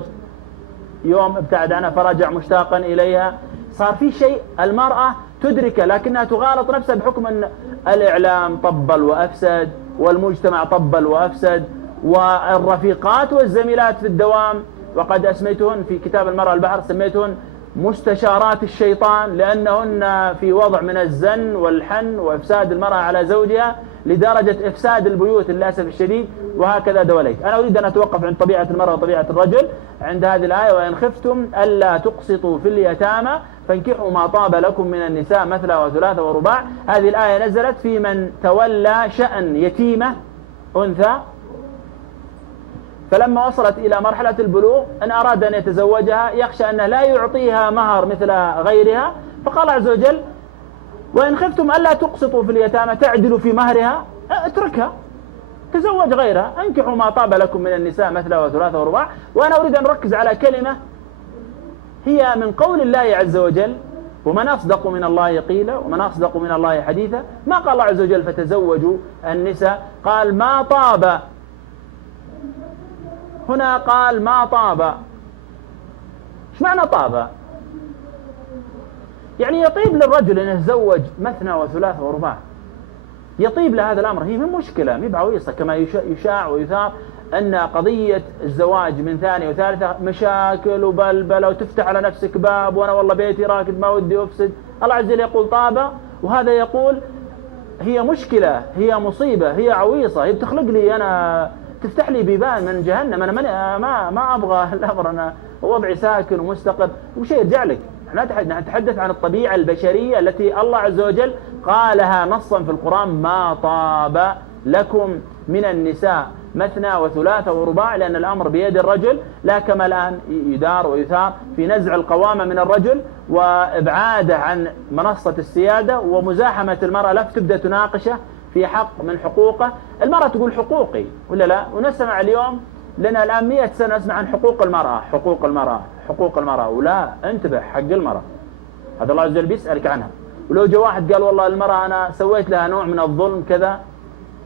يوم ابتعد عنها فرجع مشتاقا إليها، صار في شيء المرأة تدركه، لكنها تغالط نفسها بحكم أن الإعلام طبل وأفسد والمجتمع طبل وأفسد والرفيقات والزميلات في الدوام، وقد أسميتهن في كتاب المرأة البحر سميتهن مستشارات الشيطان، لأنهن في وضع من الزن والحن وإفساد المرأة على زوجها لدرجة إفساد البيوت للأسف الشديد. وهكذا دوليت. أنا أريد أن أتوقف عند طبيعة المرأة وطبيعة الرجل عند هذه الآية: وإن خفتم ألا تقسطوا في اليتامى فانكحوا ما طاب لكم من النساء مثنى وثلاث ورباع. هذه الآية نزلت في من تولى شأن يتيمة أنثى، فلما وصلت إلى مرحلة البلوغ أن أراد أن يتزوجها يخشى أنه لا يعطيها مهر مثل غيرها، فقال عز وجل: وإن خفتم ألا تقسطوا في اليتامى تعدلوا في مهرها، اتركها تزوج غيرها، انكحوا ما طاب لكم من النساء مثنى وثلاث ورباع. وأنا أريد أن أركز على كلمة هي من قول الله عز وجل: ومن أصدق من الله قيلا ومن أصدق من الله حديثا. ما قال الله عز وجل فتزوجوا النساء، قال ما طاب. هنا قال ما طاب. ايش معنى طاب؟ يعني يطيب للرجل أن يتزوج مثنى وثلاث ورباع، يطيب لهذا الأمر، هي من مشكلة، مي بعويصة كما يشاع ويثار أن قضية الزواج من ثانية وثالثة مشاكل وبلبلة وتفتح على نفسك باب، وأنا والله بيتي راكد ما ودي أفسد. الله عز وجل يقول طابة، وهذا يقول هي مشكلة، هي مصيبة، هي عويصة، هي بتخلق لي أنا، تفتح لي بيبان من جهنم. أنا ما أبغى الأمر، أنا وضعي ساكن ومستقر وش يرجع لك. احنا نتحدث عن الطبيعة البشرية التي الله عز وجل قالها نصا في القرآن: ما طاب لكم من النساء مثنى وثلاث ورباع، لأن الأمر بيد الرجل، لا كما الآن يدار ويثار في نزع القوامة من الرجل وإبعاده عن منصة السيادة ومزاحمة المرأة له، تبدأ تناقشه في حق من حقوقه. المرأة تقول حقوقي ولا لا؟ ونسمع اليوم لنا الآن 100 سنة نسمع عن حقوق المرأة، حقوق المرأة، حقوق المرأة. ولا انتبه، حق المرأة هذا الله عز وجل بيسألك عنها. ولو جاء واحد قال والله المرأة أنا سويت لها نوع من الظلم كذا،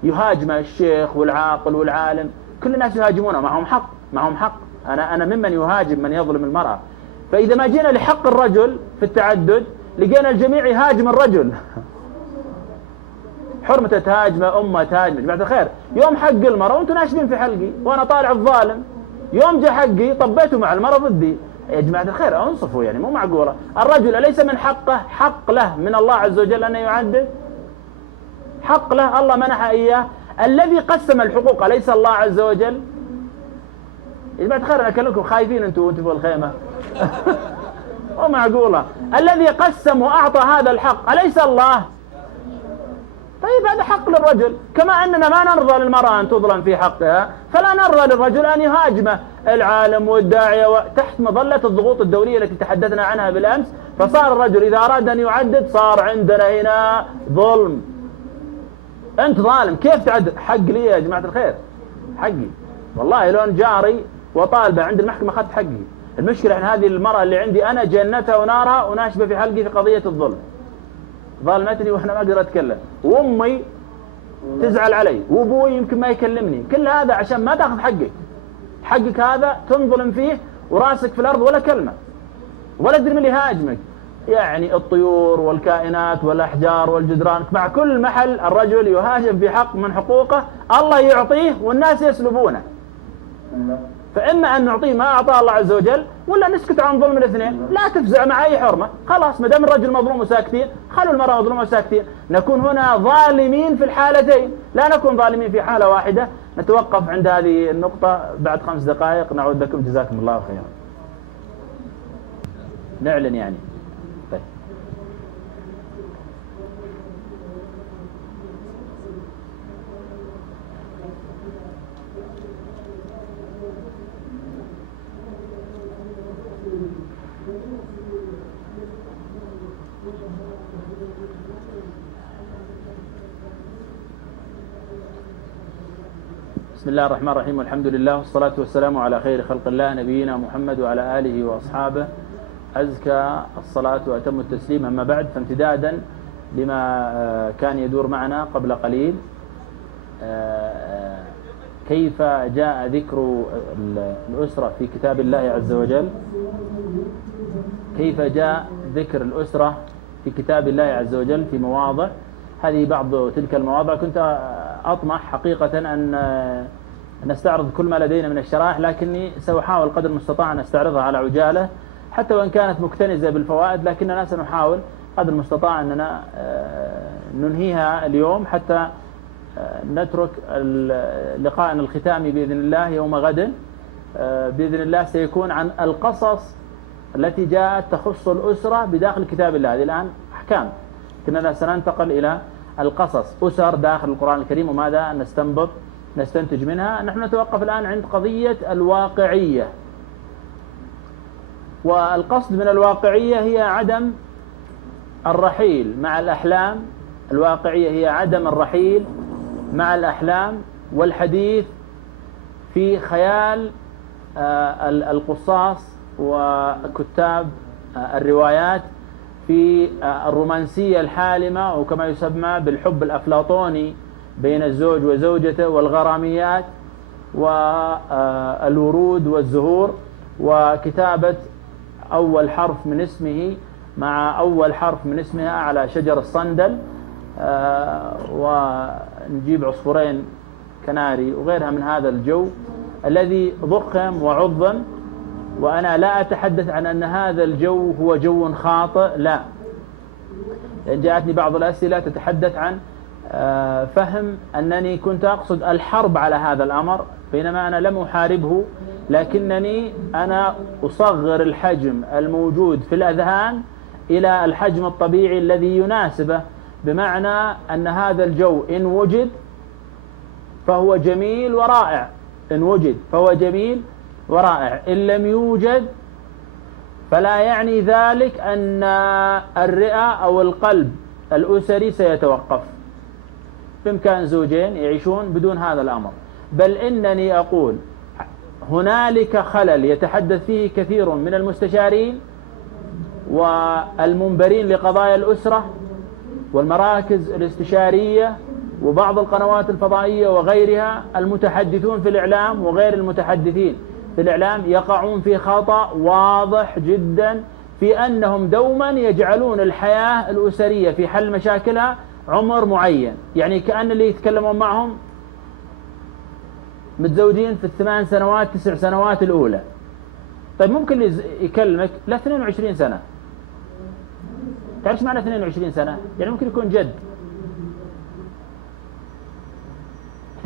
يهاجم الشيخ والعاقل والعالم، كل الناس يهاجمونه، معهم حق، معهم حق. أنا ممن يهاجم من يظلم المرأة. فإذا ما جينا لحق الرجل في التعدد لقينا الجميع يهاجم الرجل. حرمة تهاجمه، أمه تهاجمه. جماعة الخير، يوم حق المرأة وانتم ناشبين في حلقي وأنا طالع الظالم، يوم جاء حقي طبيته مع المرأة ضدي. يا جماعة الخير انصفوا، يعني مو معقولة. الرجل أليس من حقه، حق له من الله عز وجل أن يعدد؟ حق له، الله منح إياه. الذي قسم الحقوق أليس الله عز وجل؟ يا جماعة الخير أنا أكلمكم خايفين أنتم في الخيمة. مو معقولة. الذي قسم وأعطى هذا الحق أليس الله؟ طيب هذا حق للرجل، كما أننا ما نرضى للمرأة أن تظلم في حقها، فلا نرضى للرجل أن يهاجمه العالم والداعية تحت مظلة الضغوط الدولية التي تحدثنا عنها بالأمس. فصار الرجل إذا أراد أن يعدد صار عندنا هنا ظلم. أنت ظالم، كيف تعدد؟ حق لي يا جماعة الخير، حقي والله. لو جاري وطالبة عند المحكمة أخذت حقي. المشكلة عن هذه المرأة اللي عندي أنا جنتها ونارها وناشبة في حلقي في قضية الظلم، ظالمتني وأنا ما أقدر أتكلم، وأمي تزعل علي، وأبوي يمكن ما يكلمني. كل هذا عشان ما تأخذ حقك. حقك هذا تنظلم فيه وراسك في الأرض ولا كلمة، ولا تدري من اللي يهاجمك. يعني الطيور والكائنات والأحجار والجدران، مع كل محل الرجل يهاجم في حق من حقوقه، الله يعطيه والناس يسلبونه. فإما أن نعطيه ما أعطاه الله عز وجل، ولا نسكت عن ظلم الاثنين. لا تفزع مع أي حرمة، خلاص ما دام الرجل مظلوم وساكتين، خلوا المرأة مظلومة وساكتين. نكون هنا ظالمين في الحالتين، لا نكون ظالمين في حالة واحدة. نتوقف عند هذه النقطة، بعد 5 دقائق نعود لكم. جزاكم الله خيرا. نعلن يعني. طيب. بسم الله الرحمن الرحيم، والحمد لله والصلاة والسلام على خير خلق الله نبينا محمد وعلى آله وأصحابه أزكى الصلاة وأتم التسليم. أما بعد، فامتدادا لما كان يدور معنا قبل قليل، كيف جاء ذكر الأسرة في كتاب الله عز وجل، كيف جاء ذكر الأسرة في كتاب الله عز وجل في مواضع. هذه بعض تلك المواضع كنت أطمح حقيقة أن نستعرض كل ما لدينا من الشرائح، لكني سأحاول قدر المستطاع أن أستعرضها على عجالة، حتى وإن كانت مكتنزة بالفوائد، لكننا سنحاول قدر المستطاع أننا ننهيها اليوم، حتى نترك لقاءنا الختامي بإذن الله يوم غد بإذن الله سيكون عن القصص التي جاءت تخص الأسرة بداخل كتاب الله. هذه الآن أحكام، كنا سننتقل إلى القصص، أسر داخل القرآن الكريم وماذا نستنتج منها. نحن نتوقف الآن عند قضية الواقعية، والقصد من الواقعية هي عدم الرحيل مع الأحلام. الواقعية هي عدم الرحيل مع الأحلام والحديث في خيال القصاص وكتاب الروايات في الرومانسية الحالمة، وكما يسمى بالحب الأفلاطوني بين الزوج وزوجته، والغراميات والورود والزهور، وكتابة أول حرف من اسمه مع أول حرف من اسمها على شجر الصندل، ونجيب عصفورين كناري وغيرها من هذا الجو. الذي ضخم وعظم. وأنا لا أتحدث عن أن هذا الجو هو جو خاطئ، لا، جاءتني بعض الأسئلة تتحدث عن فهم أنني كنت أقصد الحرب على هذا الأمر، بينما أنا لم أحاربه، لكنني أنا أصغر الحجم الموجود في الأذهان إلى الحجم الطبيعي الذي يناسبه، بمعنى أن هذا الجو إن وجد فهو جميل ورائع، إن وجد فهو جميل ورائع، إن لم يوجد فلا يعني ذلك أن الرئة أو القلب الأسري سيتوقف. بإمكان زوجين يعيشون بدون هذا الأمر، بل إنني أقول هنالك خلل يتحدث فيه كثير من المستشارين والمنبرين لقضايا الأسرة والمراكز الاستشارية وبعض القنوات الفضائية وغيرها، المتحدثون في الإعلام وغير المتحدثين في الإعلام يقعون في خطأ واضح جدا في أنهم دوما يجعلون الحياة الأسرية في حل مشاكلها عمر معين. يعني كأن اللي يتكلمون معهم متزوجين في 8 سنوات 9 سنوات الأولى. طيب ممكن اللي يكلمك ل 22 سنة. تعرف معنى 22 سنة؟ يعني ممكن يكون جد،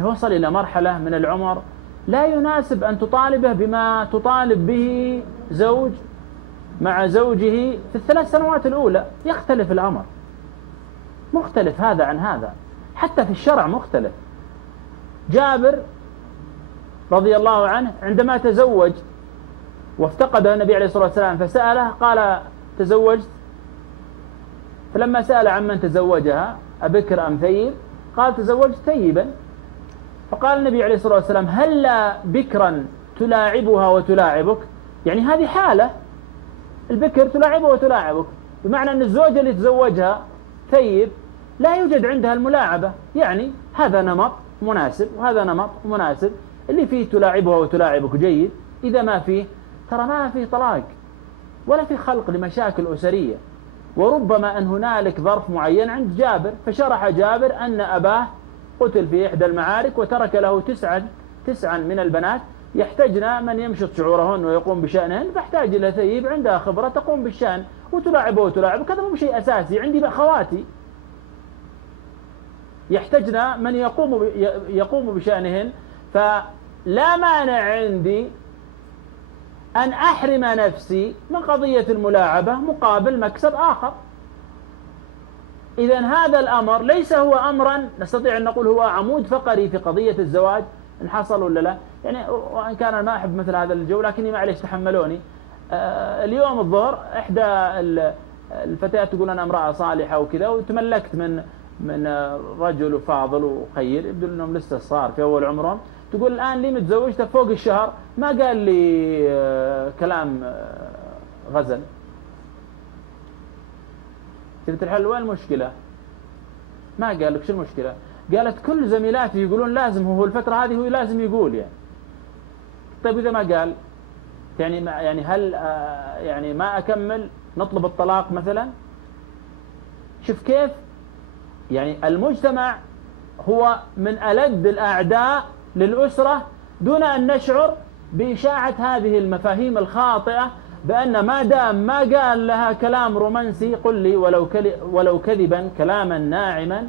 وصل إلى مرحلة من العمر لا يناسب أن تطالبه بما تطالب به زوج مع زوجه في ال3 سنوات الأولى. يختلف الأمر، مختلف هذا عن هذا، حتى في الشرع مختلف. جابر رضي الله عنه عندما تزوج وافتقده النبي عليه الصلاة والسلام فسأله قال تزوجت، فلما سأل عمن تزوجها أبكر أم ثيب قال تزوجت ثيبا، فقال النبي عليه الصلاة والسلام هلا بكرا تلاعبها وتلاعبك، يعني هذه حالة البكر تلاعبها وتلاعبك، بمعنى أن الزوجة اللي تزوجها ثيب لا يوجد عندها الملاعبة، يعني هذا نمط مناسب وهذا نمط مناسب، اللي فيه تلاعبها وتلاعبك جيد، إذا ما فيه ترى ما فيه طلاق ولا في خلق لمشاكل أسرية. وربما أن هنالك ظرف معين عند جابر، فشرح جابر أن أباه قتل في إحدى المعارك وترك له تسعا من البنات يحتاجن من يمشط شعورهن ويقوم بشأنهن، فاحتاج إلى ثيب عندها خبرة تقوم بالشأن وتلاعبه وتلاعبك. هذا مو شيء أساسي، عندي خواتي يحتاجن من يقوم بشأنهن، فلا مانع عندي أن أحرم نفسي من قضية الملاعبة مقابل مكسب آخر. إذن هذا الأمر ليس هو أمرا نستطيع أن نقول هو عمود فقري في قضية الزواج إن حصل ولا لا. يعني وإن كان ما أحب مثل هذا الجو، لكني معليش تحملوني. اليوم الظهر إحدى الفتيات تقول أنا امرأة صالحة وكذا، وتملكت من رجل فاضل وخير يبدو أنهم لسه صار في أول عمرهم، تقول الآن لي متزوجته فوق الشهر ما قال لي كلام غزل. تبت الحل وين المشكلة؟ ما قال لك شو المشكلة؟ قالت كل زميلاتي يقولون لازم هو الفترة هذه هو لازم يقول يعني. طيب إذا ما قال يعني هل يعني ما أكمل نطلب الطلاق مثلا؟ شوف كيف يعني المجتمع هو من ألد الأعداء للأسرة دون أن نشعر بإشاعة هذه المفاهيم الخاطئة بأن ما دام ما قال لها كلام رومانسي قل لي ولو كذبا كلاما ناعما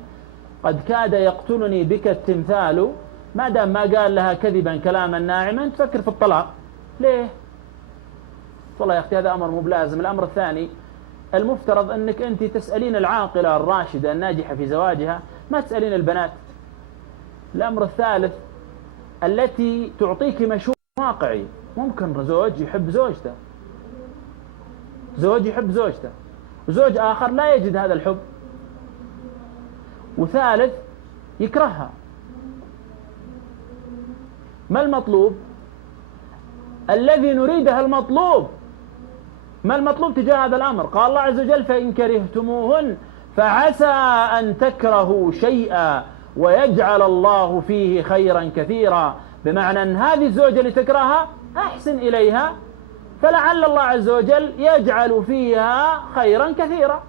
قد كاد يقتلني بك التمثال، ما دام ما قال لها كذبا كلاما ناعما تفكر في الطلاق. ليه؟ والله يا أختي هذا أمر مو بلازم. الأمر الثاني المفترض أنك أنت تسألين العاقلة الراشدة الناجحة في زواجها، ما تسألين البنات. الأمر الثالث التي تعطيك مشهور واقعي، ممكن زوج يحب زوجته، زوج يحب زوجته، وزوج آخر لا يجد هذا الحب، وثالث يكرهها. ما المطلوب؟ الذي نريده المطلوب. ما المطلوب تجاه هذا الأمر؟ قال الله عز وجل فإن كرهتموهن فعسى أن تكرهوا شيئا ويجعل الله فيه خيرا كثيرا، بمعنى أن هذه الزوجة اللي تكرهها أحسن إليها فلعل الله عز وجل يجعل فيها خيرا كثيرا.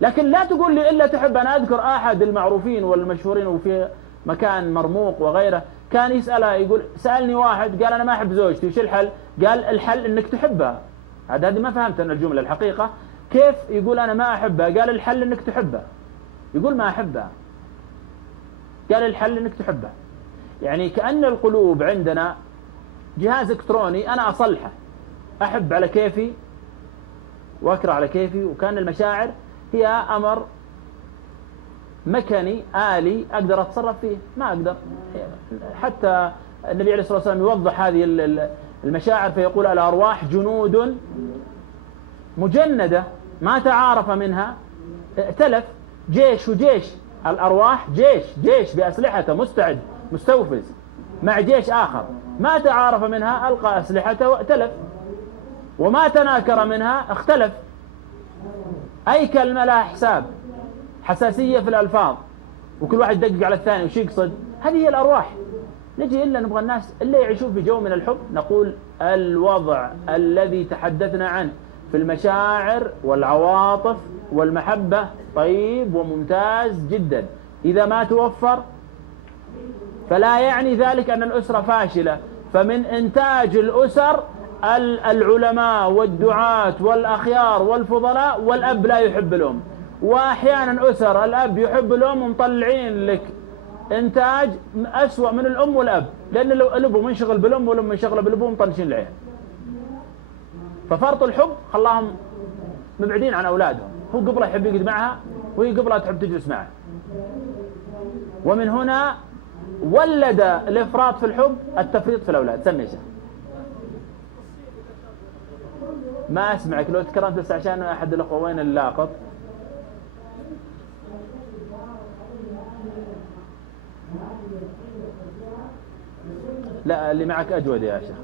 لكن لا تقول لي إلا تحب. أنا أذكر أحد المعروفين والمشهورين وفي مكان مرموق وغيره كان يسألها يقول سألني واحد قال أنا ما أحب زوجتي وش الحل؟ قال الحل إنك تحبها. هذه ما فهمت أنا الجملة الحقيقة. كيف يقول أنا ما أحبها؟ قال الحل إنك تحبها. يقول ما أحبها، قال الحل إنك تحبها. يعني كأن القلوب عندنا جهاز إلكتروني أنا أصلحه، أحب على كيفي وأكره على كيفي، وكان المشاعر هي أمر مكني آلي أقدر أتصرف فيه، ما أقدر. حتى النبي عليه الصلاة والسلام يوضح هذه المشاعر فيقول الأرواح جنود مجندة ما تعارف منها ائتلف. جيش وجيش، الأرواح جيش بأسلحته مستعد مستوفز مع جيش آخر ما تعارف منها ألقى أسلحته وائتلف، وما تناكر منها اختلف. أي كلمة لها حساب، حساسية في الألفاظ، وكل واحد يدقق على الثاني وش يقصد. هذه هي الأرواح. نجي إلا نبغى الناس اللي يعيشون في جو من الحب، نقول الوضع الذي تحدثنا عنه في المشاعر والعواطف والمحبة طيب وممتاز جدا. إذا ما توفر فلا يعني ذلك أن الأسرة فاشلة. فمن إنتاج الأسر العلماء والدعاة والأخيار والفضلاء، والأب لا يحب الأم. وأحيانا أسر الأب يحب الأم ومطلعين لك إنتاج أسوأ من الأم والأب، لأن الأب منشغل بالأم والأم منشغلة بالأب ومطلشين العيال. ففرط الحب خلاهم مبعدين عن أولادهم. هو قبله يحب يقعد معها وهي قبلها تحب تجلس معه. ومن هنا ولد الإفراط في الحب التفريط في الأولاد. سمي شيء. ما أسمعك لو تكرمت بس عشان أحد الأخوة وين اللاقط. لا اللي معك أجود يا شيخ.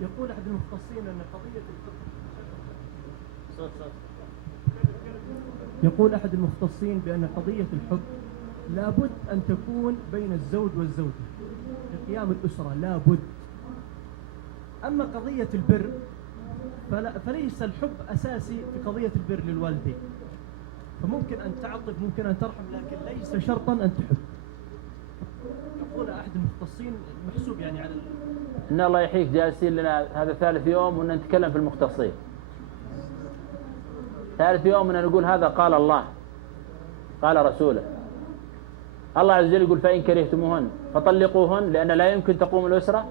يقول أحد المختصين أن قضية الحب يقول أحد المختصين بأن قضية الحب لابد أن تكون بين الزوج والزوجة لقيام الأسرة، لابد. أما قضية البر فليس الحب أساسي في قضية البر للوالدين. فممكن أن تعطف، ممكن أن ترحم، لكن ليس شرطا أن تحب. يقول أحد المختصين محسوب يعني على إن الله يحييك جالسين لنا هذا ثالث يوم وإن نتكلم في المختصين. ثالث يوم إن نقول هذا قال الله قال رسوله. الله عز وجل يقول فإن كرهتموهن فطلقوهن، لأن لا يمكن تقوم الأسرة.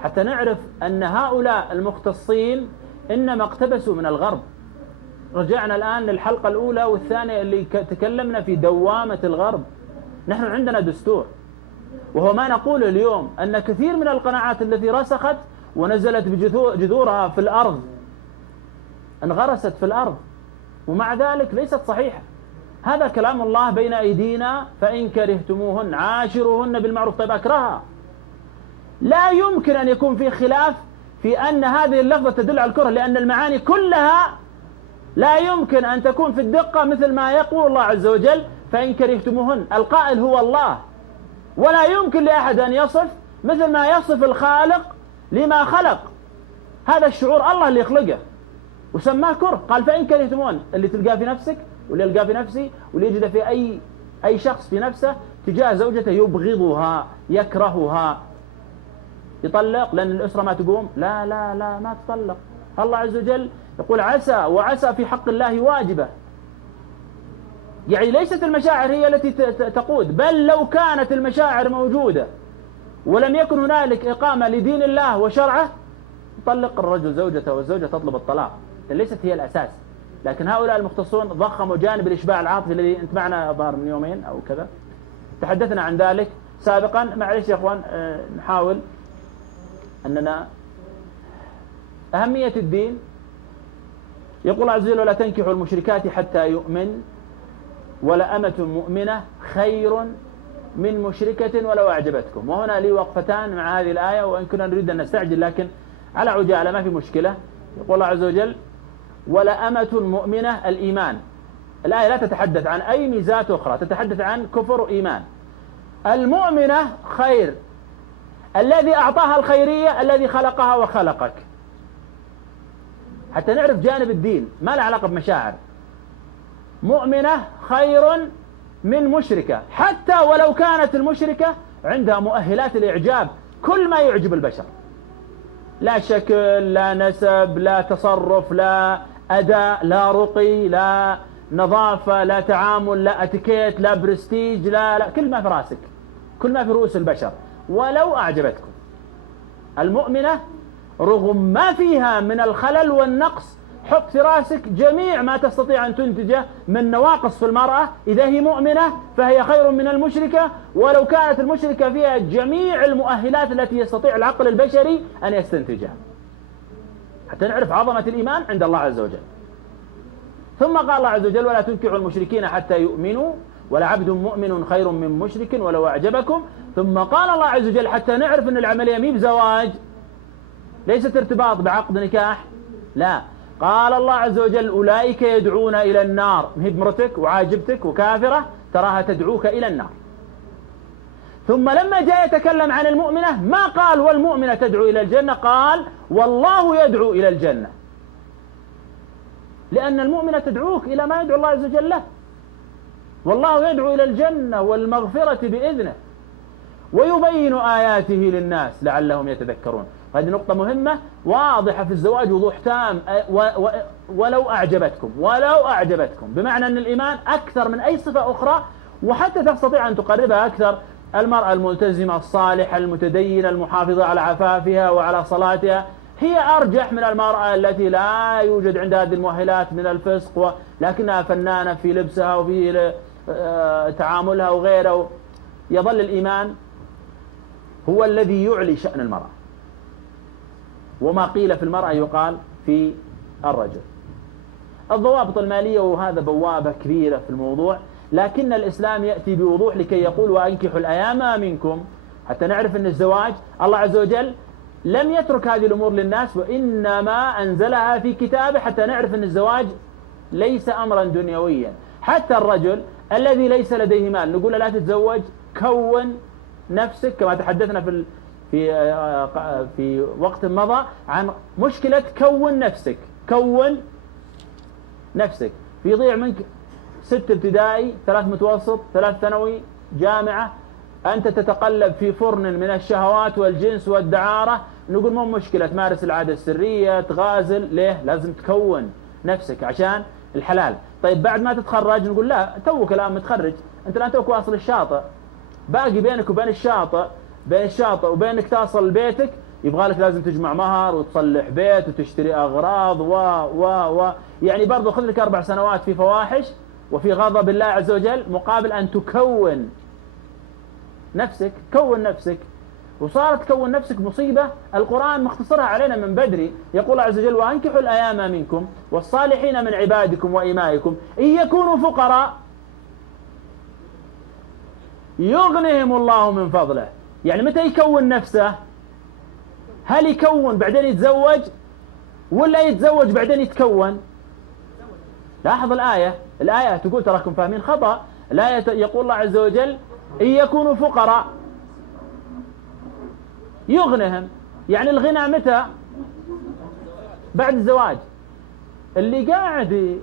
حتى نعرف أن هؤلاء المختصين إنما اقتبسوا من الغرب. رجعنا الآن للحلقة الأولى والثانية اللي تكلمنا في دوامة الغرب. نحن عندنا دستور، وهو ما نقول اليوم أن كثير من القناعات التي رسخت ونزلت بجذورها في الأرض انغرست في الأرض، ومع ذلك ليست صحيحة. هذا كلام الله بين أيدينا. فإن كرهتموهن عاشروهن بالمعروف. طيب أكرهها، لا يمكن أن يكون في خلاف في أن هذه اللفظة تدل على الكره، لأن المعاني كلها لا يمكن أن تكون في الدقة مثل ما يقول الله عز وجل فإن كرهتموهن. القائل هو الله، ولا يمكن لأحد أن يصف مثل ما يصف الخالق لما خلق. هذا الشعور الله اللي يخلقه وسماه كره. قال فإن كرهتموهن، اللي تلقاه في نفسك واللي يلقاه في نفسي واللي يجده في أي شخص في نفسه تجاه زوجته، يبغضها يكرهها، يطلق لأن الأسرة ما تقوم. لا لا لا ما تطلق. الله عز وجل يقول عسى، وعسى في حق الله واجبة. يعني ليست المشاعر هي التي تقود، بل لو كانت المشاعر موجودة ولم يكن هنالك إقامة لدين الله وشرعه يطلق الرجل زوجته والزوجة تطلب الطلاق. ليست هي الأساس. لكن هؤلاء المختصون ضخموا جانب الإشباع العاطفي الذي أنت معنا ظهر من يومين أو كذا تحدثنا عن ذلك سابقا. معلش يا أخوان نحاول أننا أهمية الدين. يقول الله عز وجل ولا تنكحوا المشركات حتى يؤمن ولأمة مؤمنة خير من مشركة ولو أعجبتكم. وهنا لي وقفتان مع هذه الآية، وإن كنا نريد أن نستعجل لكن على عجالة ما في مشكلة. يقول الله عز وجل ولأمة مؤمنة الإيمان. الآية لا تتحدث عن أي ميزات أخرى، تتحدث عن كفر وإيمان. المؤمنة خير، الذي أعطاها الخيرية الذي خلقها وخلقك. حتى نعرف جانب الدين ما له علاقة بمشاعر. مؤمنة خير من مشركة، حتى ولو كانت المشركة عندها مؤهلات الإعجاب، كل ما يعجب البشر، لا شكل، لا نسب، لا تصرف، لا أداء، لا رقي، لا نظافة، لا تعامل، لا اتيكيت، لا برستيج، لا كل ما في راسك، كل ما في رؤوس البشر ولو أعجبتكم. المؤمنة رغم ما فيها من الخلل والنقص، حط في راسك جميع ما تستطيع أن تنتجه من نواقص في المرأة، إذا هي مؤمنة فهي خير من المشركة، ولو كانت المشركة فيها جميع المؤهلات التي يستطيع العقل البشري أن يستنتجها، حتى نعرف عظمة الإيمان عند الله عز وجل. ثم قال الله عز وجل: ولا تنكحوا المشركين حتى يؤمنوا ولعبد مؤمن خير من مشرك ولو أعجبكم. ثم قال الله عز وجل حتى نعرف أن العملية مي بزواج، ليست ارتباط بعقد نكاح، لا، قال الله عز وجل: أولئك يدعون إلى النار. مهي بمرتك وعاجبتك وكافرة تراها تدعوك إلى النار. ثم لما جاء يتكلم عن المؤمنة ما قال والمؤمنة تدعو إلى الجنة، قال والله يدعو إلى الجنة، لأن المؤمنة تدعوك إلى ما يدعو الله عز وجل له. والله يدعو إلى الجنة والمغفرة بإذنه ويبين آياته للناس لعلهم يتذكرون. هذه نقطة مهمة واضحة في الزواج وضوح تام. ولو أعجبتكم بمعنى أن الإيمان أكثر من أي صفة أخرى، وحتى تستطيع أن تقربها أكثر. المرأة الملتزمة الصالحة المتدينة المحافظة على عفافها وعلى صلاتها هي أرجح من المرأة التي لا يوجد عندها هذه المؤهلات من الفسق، لكنها فنانة في لبسها وفي تعاملها وغيره. يظل الإيمان هو الذي يعلي شأن المرأة، وما قيل في المرأة يقال في الرجل. الضوابط المالية، وهذا بوابة كبيرة في الموضوع، لكن الإسلام يأتي بوضوح لكي يقول: وأنكحوا الأيام منكم، حتى نعرف أن الزواج الله عز وجل لم يترك هذه الأمور للناس، وإنما أنزلها في كتابه حتى نعرف أن الزواج ليس أمرا دنيويا. حتى الرجل الذي ليس لديه مال نقول لا تتزوج، كون نفسك، كما تحدثنا في وقت مضى عن مشكلة كون نفسك. يضيع منك 6 ابتدائي، 3 متوسط، 3 ثانوي، جامعة، أنت تتقلب في فرن من الشهوات والجنس والدعارة، نقول مو مشكلة تمارس العادة السرية، تغازل، ليه؟ لازم تكون نفسك عشان الحلال. طيب بعد ما تتخرج نقول لا، توك الآن متخرج، أنت الآن توك واصل الشاطئ، باقي بينك وبين الشاطئ وبينك تصل لبيتك، يبغالك لازم تجمع مهر وتصلح بيت وتشتري أغراض يعني برضو خذ لك 4 سنوات في فواحش وفي غضب الله عز وجل، مقابل أن تكون نفسك. وصارت تكون نفسك مصيبة. القرآن مختصرها علينا من بدري، يقول الله عز وجل: وأنكحوا الأيام منكم والصالحين من عبادكم وإمائكم إن يكونوا فقراء يغنهم الله من فضله. يعني متى يكون نفسه؟ هل يكون بعدين يتزوج، ولا يتزوج بعدين يتكون؟ لاحظ الآية تقول تراكم فاهمين خطأ. الآية يقول الله عز وجل: إن يكونوا فقراء يغنهم. يعني الغنى متى؟ بعد الزواج. اللي قاعد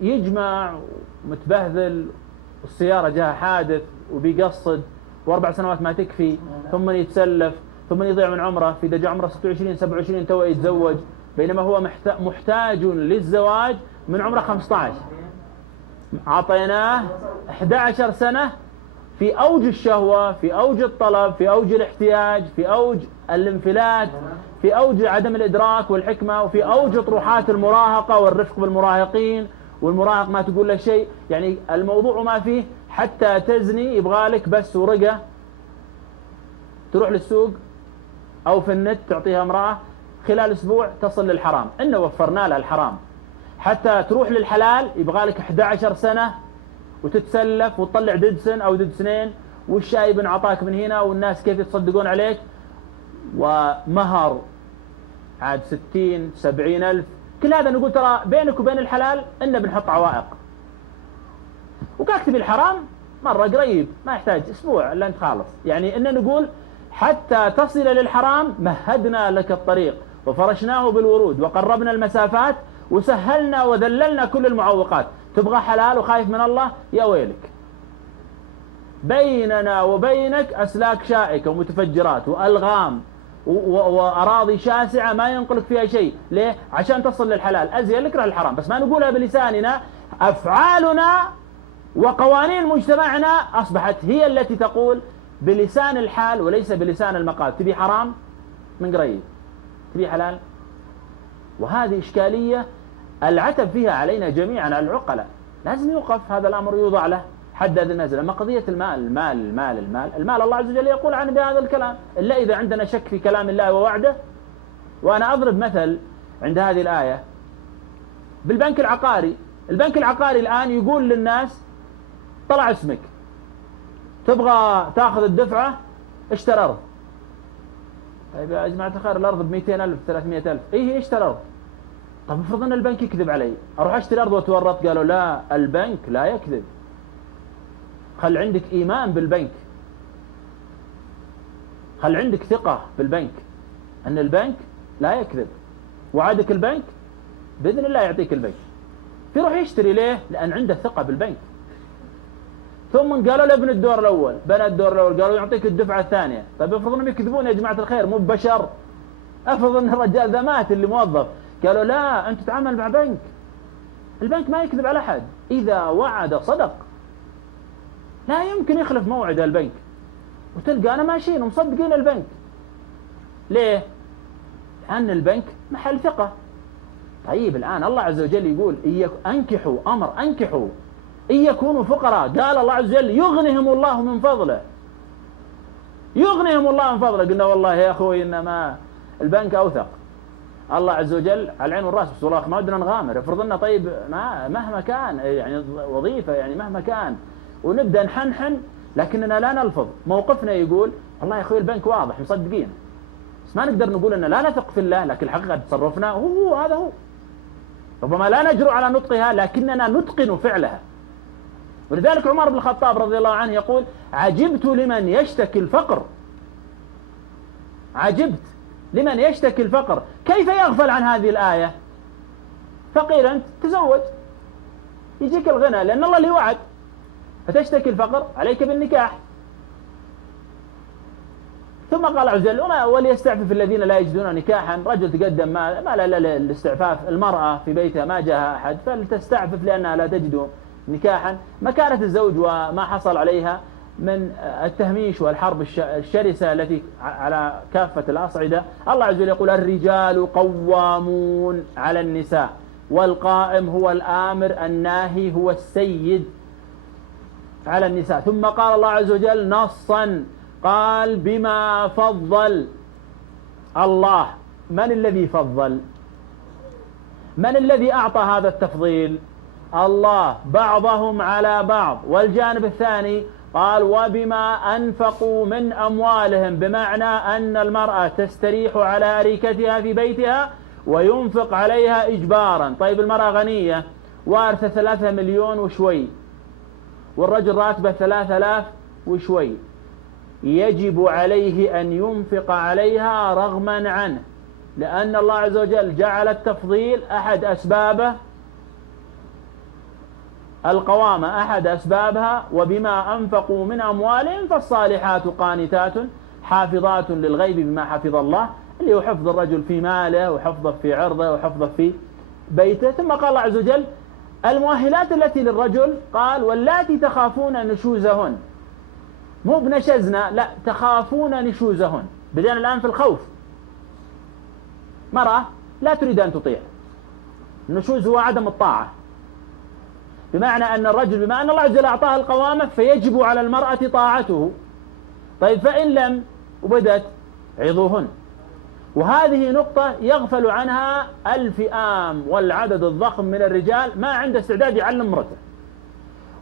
يجمع ومتبهذل والسيارة جاها حادث وبيقصد و4 سنوات ما تكفي، ثم يتسلف، ثم يضيع من عمره، في دجا عمره 26 27 تو يتزوج، بينما هو محتاج للزواج من عمره 15. عطيناه 11 سنة في أوج الشهوة، في أوج الطلب، في أوج الاحتياج، في أوج الانفلات، في أوج عدم الإدراك والحكمة، وفي أوج طروحات المراهقة والرفق بالمراهقين، والمراهق ما تقول له شيء. يعني الموضوع ما فيه حتى تزني يبغالك بس ورقة تروح للسوق أو في النت تعطيها امرأة، خلال أسبوع تصل للحرام. إنه وفرنا لها الحرام. حتى تروح للحلال يبغالك 11 سنة وتتسلف وتطلع ددسن أو ددسنين، والشاي بن عطاك من هنا، والناس كيف يتصدقون عليك، ومهر عاد 60 70 ألف. كل هذا نقول ترى بينك وبين الحلال إنه بنحط عوائق، وكاكتب الحرام مرة قريب ما يحتاج أسبوع إلا أنت خالص. يعني إننا نقول حتى تصل للحرام مهدنا لك الطريق وفرشناه بالورود وقربنا المسافات وسهلنا وذللنا كل المعوقات، تبغى حلال وخايف من الله؟ يا ويلك. بيننا وبينك أسلاك شائكة ومتفجرات وألغام وأراضي شاسعة ما ينقلك فيها شيء. ليه؟ عشان تصل للحلال. أزين لك الحرام، بس ما نقولها بلساننا. أفعالنا وقوانين مجتمعنا أصبحت هي التي تقول بلسان الحال وليس بلسان المقال. تبي حرام من قريب، تبي حلال. وهذه إشكالية العتب فيها علينا جميعا العقلاء. لازم يوقف هذا الأمر، يوضع له حد هذه النزلة. أما قضية المال الله عز وجل يقول عنه بهذا الكلام إلا إذا عندنا شك في كلام الله ووعده. وأنا أضرب مثل عند هذه الآية بالبنك العقاري. البنك العقاري الآن يقول للناس طلع اسمك، تبغى تأخذ الدفعة اشتري أرض. طيب يا جماعة الخير، الأرض ب200,000 300,000. إيه اشتري أرض. طب افرض أن البنك يكذب علي، أروح أشتري أرض وأتورط. قالوا لا، البنك لا يكذب. خل عندك إيمان بالبنك، خل عندك ثقة بالبنك أن البنك لا يكذب. وعدك البنك بإذن الله يعطيك البنك. يروح يشتري. ليه؟ لأن عنده ثقة بالبنك. ثم قالوا له ابن الدور الأول، بنى الدور الأول، قالوا يعطيك الدفعة الثانية. طيب افرض انهم يكذبون يا جماعة الخير، مو بشر. افرض ان الرجال ذا مات اللي موظف. قالوا لا، انت تتعامل مع بنك، البنك ما يكذب على أحد، إذا وعد صدق، لا يمكن يخلف موعد البنك. وتلقانا ماشيين ومصدقين البنك. ليه؟ لأن البنك محل ثقة. طيب الآن الله عز وجل يقول أنكحوا، أمر أنكحوا إن يكونوا فقراء. قال الله عز وجل يغنهم الله من فضله، يغنهم الله من فضله. قلنا والله يا أخوي إنما البنك أوثق. الله عز وجل على العين والرأس، بس والله ما بدنا نغامر. افرض لنا طيب مهما كان يعني وظيفة، يعني مهما كان، ونبدأ نحنحن لكننا لا نلفظ. موقفنا يقول والله يا أخوي البنك واضح مصدقين، بس ما نقدر نقول أن لا نثق في الله. لكن الحقيقة تصرفنا هو هذا هو. ربما لا نجرؤ على نطقها لكننا نتقن فعلها. ولذلك عمر بن الخطاب رضي الله عنه يقول عجبت لمن يشتكي الفقر، عجبت لمن يشتكي الفقر، كيف يغفل عن هذه الآية؟ فقير أنت تزوج يجيك الغنى، لأن الله اللي وعد. فتشتكي الفقر عليك بالنكاح. ثم قال عز وجل وليستعفف الذين لا يجدون نكاحا. رجل تقدم ما الاستعفاف، المرأة في بيتها ما جاءها أحد فلتستعفف لأنها لا تجد نكاحا. مكانة الزوج وما حصل عليها من التهميش والحرب الشرسة التي على كافة الأصعدة. الله عز وجل يقول الرجال قوامون على النساء، والقائم هو الآمر، الناهي هو السيد على النساء. ثم قال الله عز وجل نصا، قال بما فضل الله. من الذي فضل؟ من الذي أعطى هذا التفضيل؟ الله، بعضهم على بعض. والجانب الثاني قال وبما أنفقوا من أموالهم، بمعنى أن المرأة تستريح على أريكتها في بيتها وينفق عليها إجبارا. طيب المرأة غنية وارثة 3 مليون وشوي، والرجل راتبه 3000 وشوي، يجب عليه أن ينفق عليها رغما عنه، لأن الله عز وجل جعل التفضيل أحد أسبابه، القوامة أحد أسبابها وبما أنفقوا من أموالهم فالصالحات قانتات حافظات للغيب بما حفظ الله، اللي هو حفظ الرجل في ماله وحفظه في عرضه وحفظه في بيته. ثم قال الله عز وجل المؤهلات التي للرجل، قال واللاتي تخافون نشوزهن، مو بنشزنا، لا تخافون نشوزهن. بدأنا الآن في الخوف. مرأة لا تريد أن تطيع، النشوز هو عدم الطاعة، بمعنى أن الرجل بما أن الله عز وجل أعطاه القوامة فيجب على المرأة طاعته. طيب فإن لم وبدت عظوهن. وهذه نقطة يغفل عنها الفئام والعدد الضخم من الرجال، ما عنده استعداد يعلم امرته.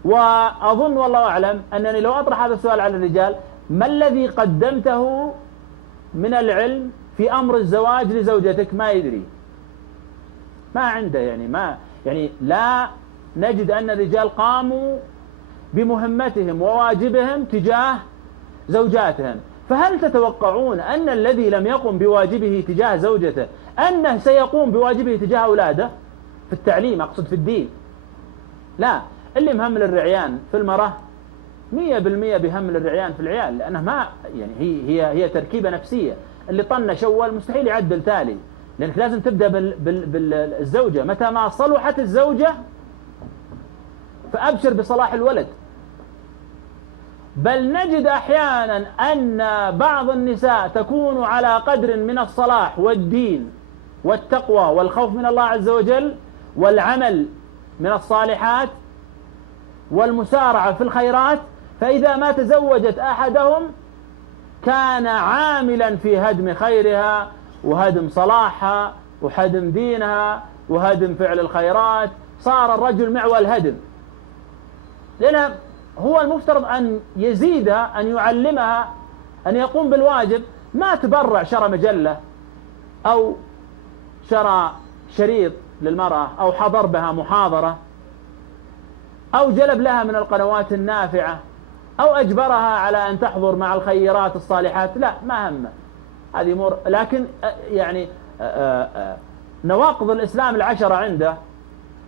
وأظن والله أعلم أنني لو أطرح هذا السؤال على الرجال، ما الذي قدمته من العلم في أمر الزواج لزوجتك؟ ما يدري، ما عنده، يعني لا نجد أن الرجال قاموا بمهمتهم وواجبهم تجاه زوجاتهم. فهل تتوقعون أن الذي لم يقم بواجبه تجاه زوجته أنه سيقوم بواجبه تجاه أولاده في التعليم، أقصد في الدين. لا، اللي مهمل الرعيان في المرأة 100% بيهمل الرعيان في العيال، لأنه ما يعني هي تركيبة نفسية. اللي طنش أول مستحيل يعدل تالي، لأنك لازم تبدأ بالزوجة. متى ما صلحت الزوجة فأبشر بصلاح الولد. بل نجد أحيانا أن بعض النساء تكون على قدر من الصلاح والدين والتقوى والخوف من الله عز وجل والعمل من الصالحات والمسارعة في الخيرات، فإذا ما تزوجت أحدهم كان عاملا في هدم خيرها وهدم صلاحها وهدم دينها وهدم فعل الخيرات. صار الرجل معول هدم، لأن هو المفترض أن يزيدها، أن يعلمها، أن يقوم بالواجب. ما تبرع شرى مجلة أو شرى شريط للمرأة أو حضر بها محاضرة أو جلب لها من القنوات النافعة أو أجبرها على أن تحضر مع الخيرات الصالحات. لا، ما همه هذه أمور. لكن يعني نواقض الإسلام 10 عنده،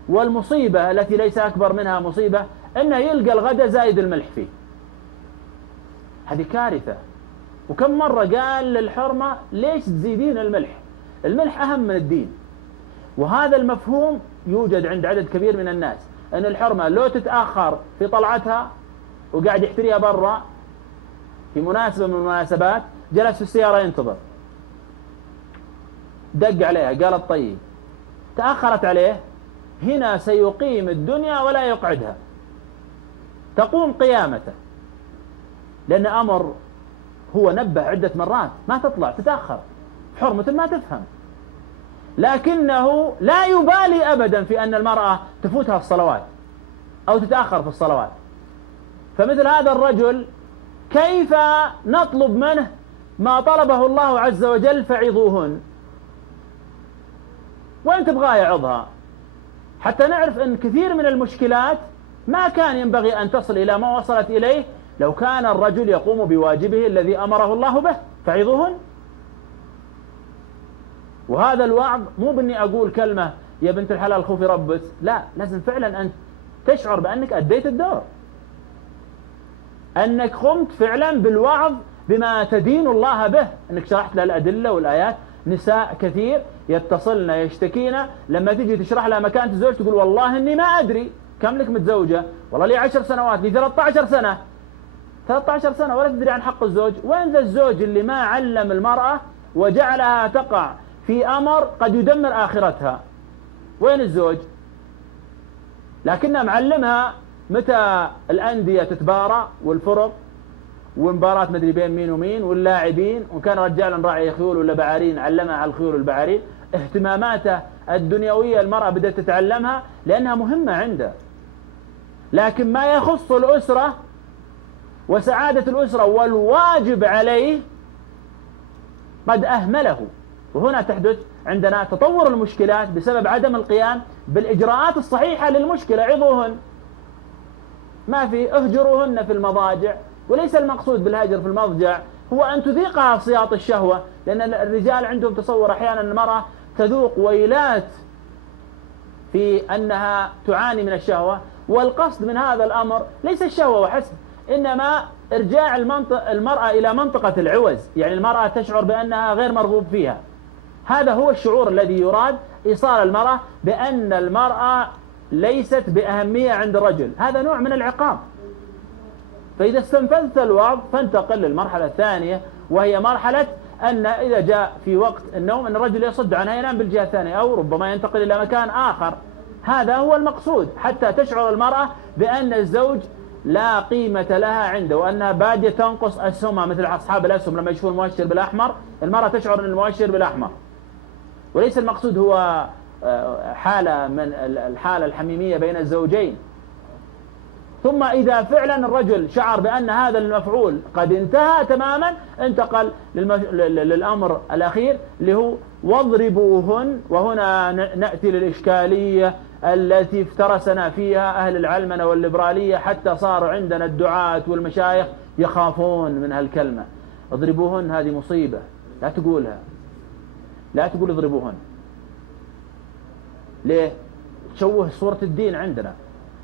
والمصيبة التي ليس أكبر منها مصيبة أنه يلقى الغداء زايد الملح فيه. هذه كارثة. وكم مرة قال للحرمة ليش تزيدين الملح؟ الملح أهم من الدين. وهذا المفهوم يوجد عند عدد كبير من الناس، أن الحرمة لو تتأخر في طلعتها وقاعد يحتريها برا في مناسبة من المناسبات، جلس في السيارة ينتظر، دق عليها قالت طيب، تأخرت عليه، هنا سيقيم الدنيا ولا يقعدها، تقوم قيامته. لأن أمر هو نبه عدة مرات، ما تطلع، تتأخر، حرمة ما تفهم. لكنه لا يبالي أبدا في أن المرأة تفوتها الصلوات أو تتأخر في الصلوات. فمثل هذا الرجل كيف نطلب منه ما طلبه الله عز وجل؟ فعظوهن. وين تبغى يعظها؟ حتى نعرف أن كثير من المشكلات ما كان ينبغي أن تصل إلى ما وصلت إليه لو كان الرجل يقوم بواجبه الذي أمره الله به. فعظوهن. وهذا الوعظ مو بأني أقول كلمة يا بنت الحلال خوفي ربك، لا، لازم فعلا أن تشعر بأنك أديت الدور، أنك قمت فعلا بالوعظ بما تدين الله به، أنك شرحت له الأدلة والآيات. نساء كثير يتصلن يشتكين لما تيجي تشرح لها مكانة الزوج تقول والله إني ما أدري كم لك متزوجة، والله لي 10 سنوات، لي 13 سنة 13 سنة ولا تدري عن حق الزوج. وين ذا الزوج اللي ما علم المرأة وجعلها تقع في أمر قد يدمر آخرتها؟ وين الزوج؟ لكنها معلمها متى الأندية تتبارى والفرق ومباراة مدري بين مين ومين واللاعبين، وكان رجالا راعي خيول ولا بعارين علمها على الخيول والبعارين. اهتماماته الدنيوية المرأة بدأت تتعلمها لأنها مهمة عنده، لكن ما يخص الأسرة وسعادة الأسرة والواجب عليه قد أهمله. وهنا تحدث عندنا تطور المشكلات بسبب عدم القيام بالإجراءات الصحيحة للمشكلة. عظوهن، ما في اهجروهن في المضاجع. وليس المقصود بالهجر في المضجع هو أن تذيقها سياط الشهوة، لأن الرجال عندهم تصور أحيانا المرأة تذوق ويلات في أنها تعاني من الشهوة، والقصد من هذا الأمر ليس الشهوة وحسب، إنما إرجاع المرأة إلى منطقة العوز، يعني المرأة تشعر بأنها غير مرغوب فيها. هذا هو الشعور الذي يراد إيصال المرأة بأن المرأة ليست بأهمية عند الرجل. هذا نوع من العقاب. فإذا استنفذت الوعظ فانتقل للمرحلة الثانية، وهي مرحلة أن إذا جاء في وقت النوم أن الرجل يصد عنها ينام بالجهة الثانية، أو ربما ينتقل إلى مكان آخر. هذا هو المقصود، حتى تشعر المرأة بأن الزوج لا قيمة لها عنده، وأنها بادية تنقص أسهمها، مثل أصحاب الأسهم لما يشوفون المؤشر بالأحمر المرأة تشعر أن المؤشر بالأحمر. وليس المقصود هو حالة من الحالة الحميمية بين الزوجين. ثم إذا فعلا الرجل شعر بأن هذا المفعول قد انتهى تماما، انتقل للأمر الأخير اللي هو واضربوهن. وهنا نأتي للإشكالية التي افترسنا فيها أهل العلمنة والليبرالية، حتى صار عندنا الدعاة والمشايخ يخافون من هالكلمة. اضربوهن هذه مصيبة، لا تقولها. لا تقول اضربوهن. ليه؟ تشوه صورة الدين عندنا.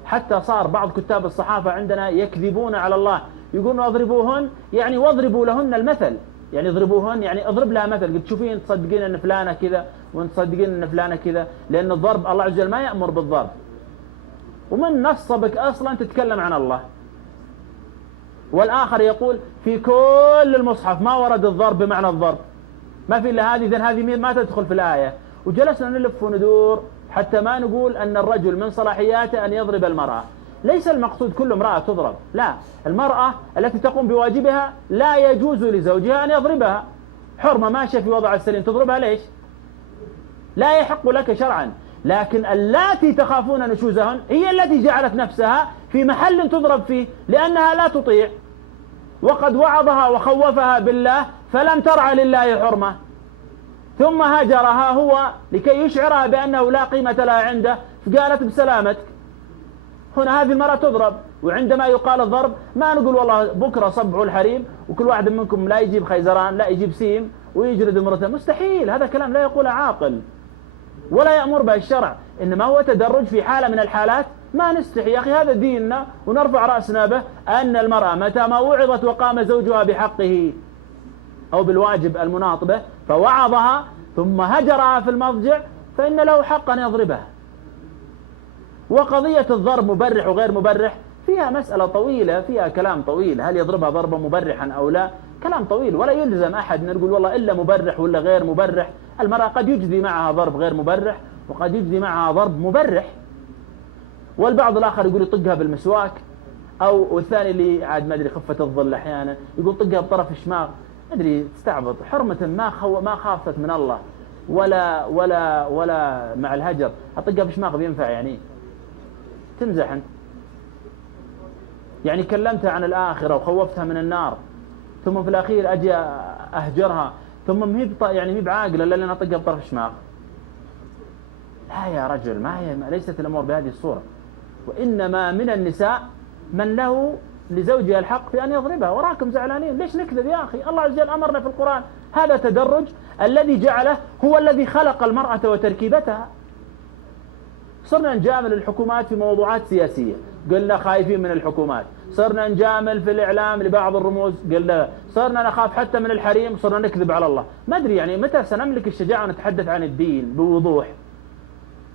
حتى صار بعض كتاب الصحافة عندنا يكذبون على الله، يقولون اضربوهن يعني واضربوا لهن المثل، يعني اضربوهن يعني اضرب لها مثل. قلت تشوفين تصدقين ان فلانة كذا وتصدقين ان فلانة كذا، لأن الضرب الله عز وجل ما يأمر بالضرب. ومن نصبك أصلا تتكلم عن الله؟ والآخر يقول في كل المصحف ما ورد الضرب بمعنى الضرب، ما في إلا هذه، إذن هذه ما تدخل في الآية. وجلسنا نلف وندور حتى ما نقول أن الرجل من صلاحياته أن يضرب المرأة. ليس المقصود كل امرأة تضرب، لا، المرأة التي تقوم بواجبها لا يجوز لزوجها أن يضربها. حرمة ماشية في وضع السليم تضربها ليش؟ لا يحق لك شرعا. لكن اللاتي تخافون نشوزهن هي التي جعلت نفسها في محل تضرب فيه لأنها لا تطيع، وقد وعظها وخوفها بالله فلم ترعى لله حرمة، ثم هجرها هو لكي يشعرها بأنه لا قيمة لها عنده، فقالت بسلامتك. هنا هذه المرأة تضرب. وعندما يقال الضرب ما نقول والله بكرة صبعوا الحريم وكل واحد منكم لا يجيب خيزران لا يجيب سيم ويجلد امرته، مستحيل، هذا كلام لا يقوله عاقل ولا يأمر به الشرع. إنما هو تدرج في حالة من الحالات ما نستحي يا أخي، هذا ديننا ونرفع رأسنا به، أن المرأة متى ما وعظت وقام زوجها بحقه أو بالواجب المناط به فوعظها ثم هجرها في المضجع فإن له حق أن يضربها. وقضية الضرب مبرح وغير مبرح فيها مسألة طويلة، فيها كلام طويل، هل يضربها ضربا مبرحا أو لا، كلام طويل، ولا يلزم أحد أن نقول والله إلا مبرح ولا غير مبرح. المرأة قد يجدي معها ضرب غير مبرح وقد يجدي معها ضرب مبرح. والبعض الآخر يقول يطقها بالمسواك، أو والثاني اللي عاد ما أدري خفة الظل أحيانا يقول طقها بطرف الشماغ، أدري تستعبط، حرمة ما خافت من الله ولا مع الهجر، أطقها بشماغ بينفع يعني؟ تمزح أنت؟ يعني كلمتها عن الآخرة وخوفتها من النار ثم في الأخير أجي أهجرها، ثم مهي بعاقلة إلا لأن أطقها بطرف الشماغ. لا يا رجل، ما هي ليست الأمور بهذه الصورة. وإنما من النساء من له لزوجها الحق في أن يضربها. وراكم زعلانين ليش نكذب يا أخي؟ الله عز وجل أمرنا في القرآن، هذا تدرج الذي جعله هو الذي خلق المرأة وتركيبتها. صرنا نجامل الحكومات في موضوعات سياسية، قلنا خايفين من الحكومات. صرنا نجامل في الإعلام لبعض الرموز، قلنا. صرنا نخاف حتى من الحريم، صرنا نكذب على الله. ما أدري يعني متى سنملك الشجاعة ونتحدث عن الدين بوضوح.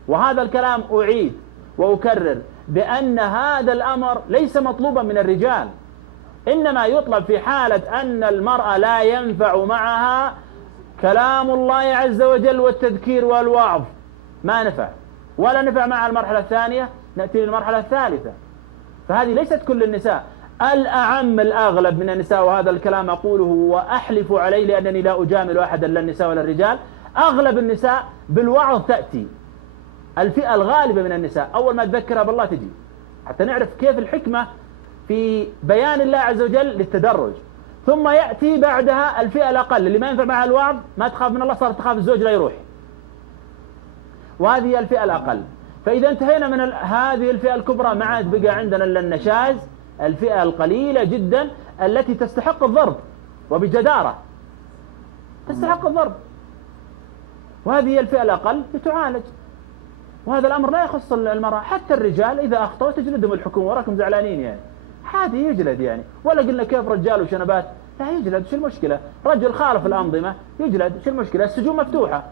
وهذا الكلام أعيد وأكرر بأن هذا الأمر ليس مطلوبا من الرجال، إنما يطلب في حالة أن المرأة لا ينفع معها كلام الله عز وجل والتذكير والوعظ، ما نفع، ولا نفع مع المرحلة الثانية، نأتي للمرحلة الثالثة. فهذه ليست كل النساء، الأعم الأغلب من النساء، وهذا الكلام أقوله وأحلف عليه لأنني لا أجامل أحدا لا النساء ولا الرجال. أغلب النساء بالوعظ تأتي، الفئة الغالبة من النساء أول ما تذكرها بالله تجي، حتى نعرف كيف الحكمة في بيان الله عز وجل للتدرج. ثم يأتي بعدها الفئة الأقل اللي ما ينفع معها الوعظ، ما تخاف من الله، صارت تخاف الزوج لا يروح، وهذه الفئة الأقل. فإذا انتهينا من هذه الفئة الكبرى ما عاد بقى عندنا إلا النشاز، الفئة القليلة جدا التي تستحق الضرب وبجدارة، تستحق الضرب، وهذه هي الفئة الأقل تعالج. وهذا الأمر لا يخص المرأة، حتى الرجال إذا أخطأوا تجلدهم الحكومة، وراكم زعلانين يعني، عادي يجلد يعني. ولا قلنا كيف رجال وشنبات، لا يجلد، شو المشكلة؟ رجل خالف الأنظمة يجلد، شو المشكلة؟ السجون مفتوحة،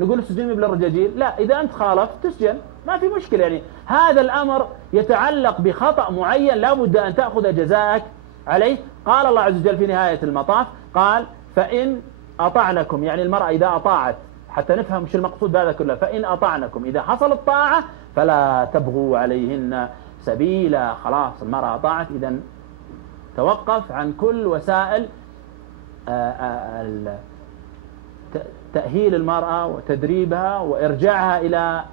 نقول السجون يبلغ الرجاجيل، لا، إذا أنت خالف تسجن، ما في مشكلة يعني. هذا الأمر يتعلق بخطأ معين لا بد أن تأخذ جزاءك عليه. قال الله عز وجل في نهاية المطاف، قال فإن أطعنكم، يعني المرأة إذا أطاعت، حتى نفهم شو المقصود بهذا كله، فإن أطعنكم، إذا حصل الطاعة فلا تبغوا عليهن سبيلا. خلاص المرأة أطاعت، إذن توقف عن كل وسائل تأهيل المرأة وتدريبها وإرجاعها إلى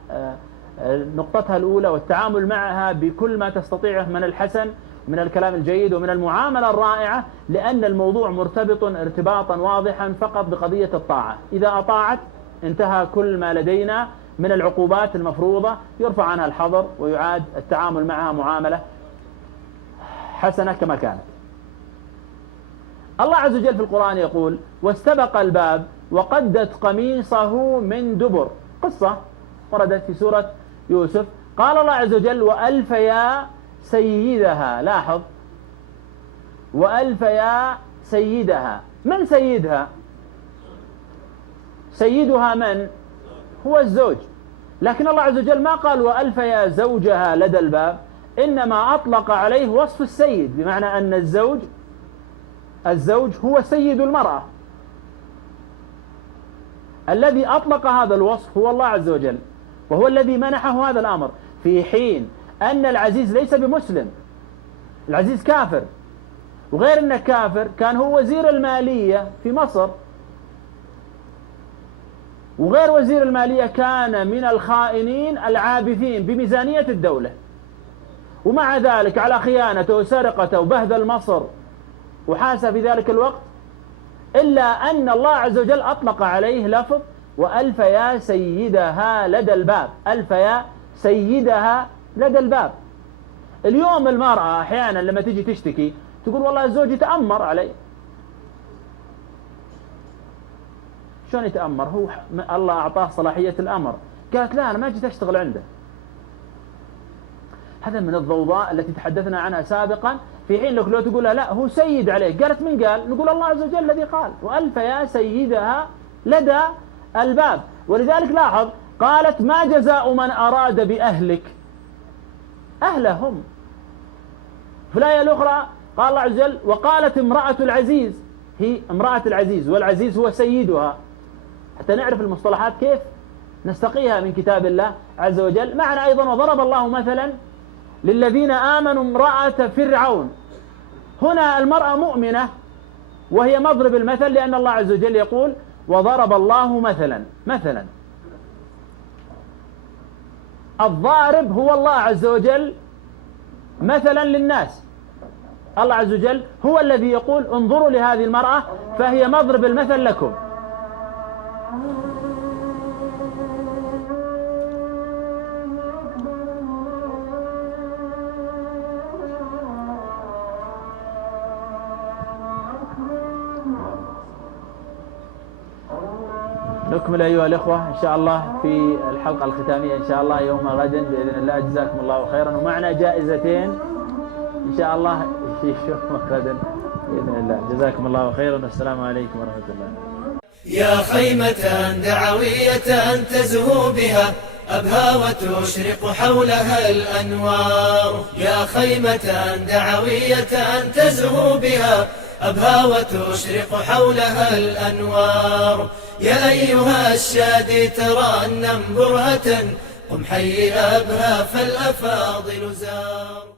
نقطتها الأولى، والتعامل معها بكل ما تستطيعه من الحسن، من الكلام الجيد، ومن المعاملة الرائعة، لأن الموضوع مرتبط ارتباطا واضحا فقط بقضية الطاعة. إذا أطاعت انتهى كل ما لدينا من العقوبات المفروضة، يرفع عنها الحظر ويعاد التعامل معها معاملة حسنة كما كانت. الله عز وجل في القرآن يقول واستبق الباب وقدت قميصه من دبر. قصة وردت في سورة يوسف. قال الله عز وجل وألف يا سيدها. لاحظ، وألف يا سيدها. من سيدها؟ سيدها من؟ هو الزوج. لكن الله عز وجل ما قال وألف يا زوجها لدى الباب، إنما أطلق عليه وصف السيد، بمعنى أن الزوج هو سيد المرأة. الذي أطلق هذا الوصف هو الله عز وجل، وهو الذي منحه هذا الأمر، في حين أن العزيز ليس بمسلم، العزيز كافر، وغير أنه كافر كان هو وزير المالية في مصر، وغير وزير المالية كان من الخائنين العابثين بميزانية الدولة، ومع ذلك على خيانته وسرقته وبهذل مصر وحاسة في ذلك الوقت، إلا أن الله عز وجل أطلق عليه لفظ وألف يا سيدها لدى الباب. ألف يا سيدها لدى الباب. اليوم المرأة أحيانا لما تجي تشتكي تقول والله الزوج يتأمر علي. شلون يتأمر؟ هو الله أعطاه صلاحية الأمر. قالت لا، أنا ما جيت أشتغل عنده. هذا من الضوضاء التي تحدثنا عنها سابقا، في حين لو تقول لا هو سيد عليه، قالت من قال؟ نقول الله عز وجل الذي قال وألف يا سيدها لدى الباب. ولذلك لاحظ قالت ما جزاء من أراد بأهلك، أهلهم. في الآية الأخرى قال الله عز وجل وقالت امرأة العزيز، هي امرأة العزيز، والعزيز هو سيدها. حتى نعرف المصطلحات كيف نستقيها من كتاب الله عز وجل. معنا أيضا وضرب الله مثلا للذين آمنوا امرأة فرعون. هنا المرأة مؤمنة وهي مضرب المثل، لأن الله عز وجل يقول وضرب الله مثلا. الضارب هو الله عز وجل مثلا للناس. الله عز وجل هو الذي يقول انظروا لهذه المرأة فهي مضرب المثل لكم. نكمل أيها الإخوة إن شاء الله في الحلقة الختامية إن شاء الله يوم غد بإذن الله. جزاكم الله خيرا، ومعنا جائزتين إن شاء الله في يوم غد بإذن الله. جزاكم الله خيرا، والسلام عليكم ورحمة الله. يا خيمة دعوية تزهو بها أبهى وتشرق حولها الأنوار. يا خيمة دعوية تزهو بها أبهى وتشرق حولها الأنوار. يا أيها الشادي ترى أن برهة قم حي أبهى فالأفاضل زار.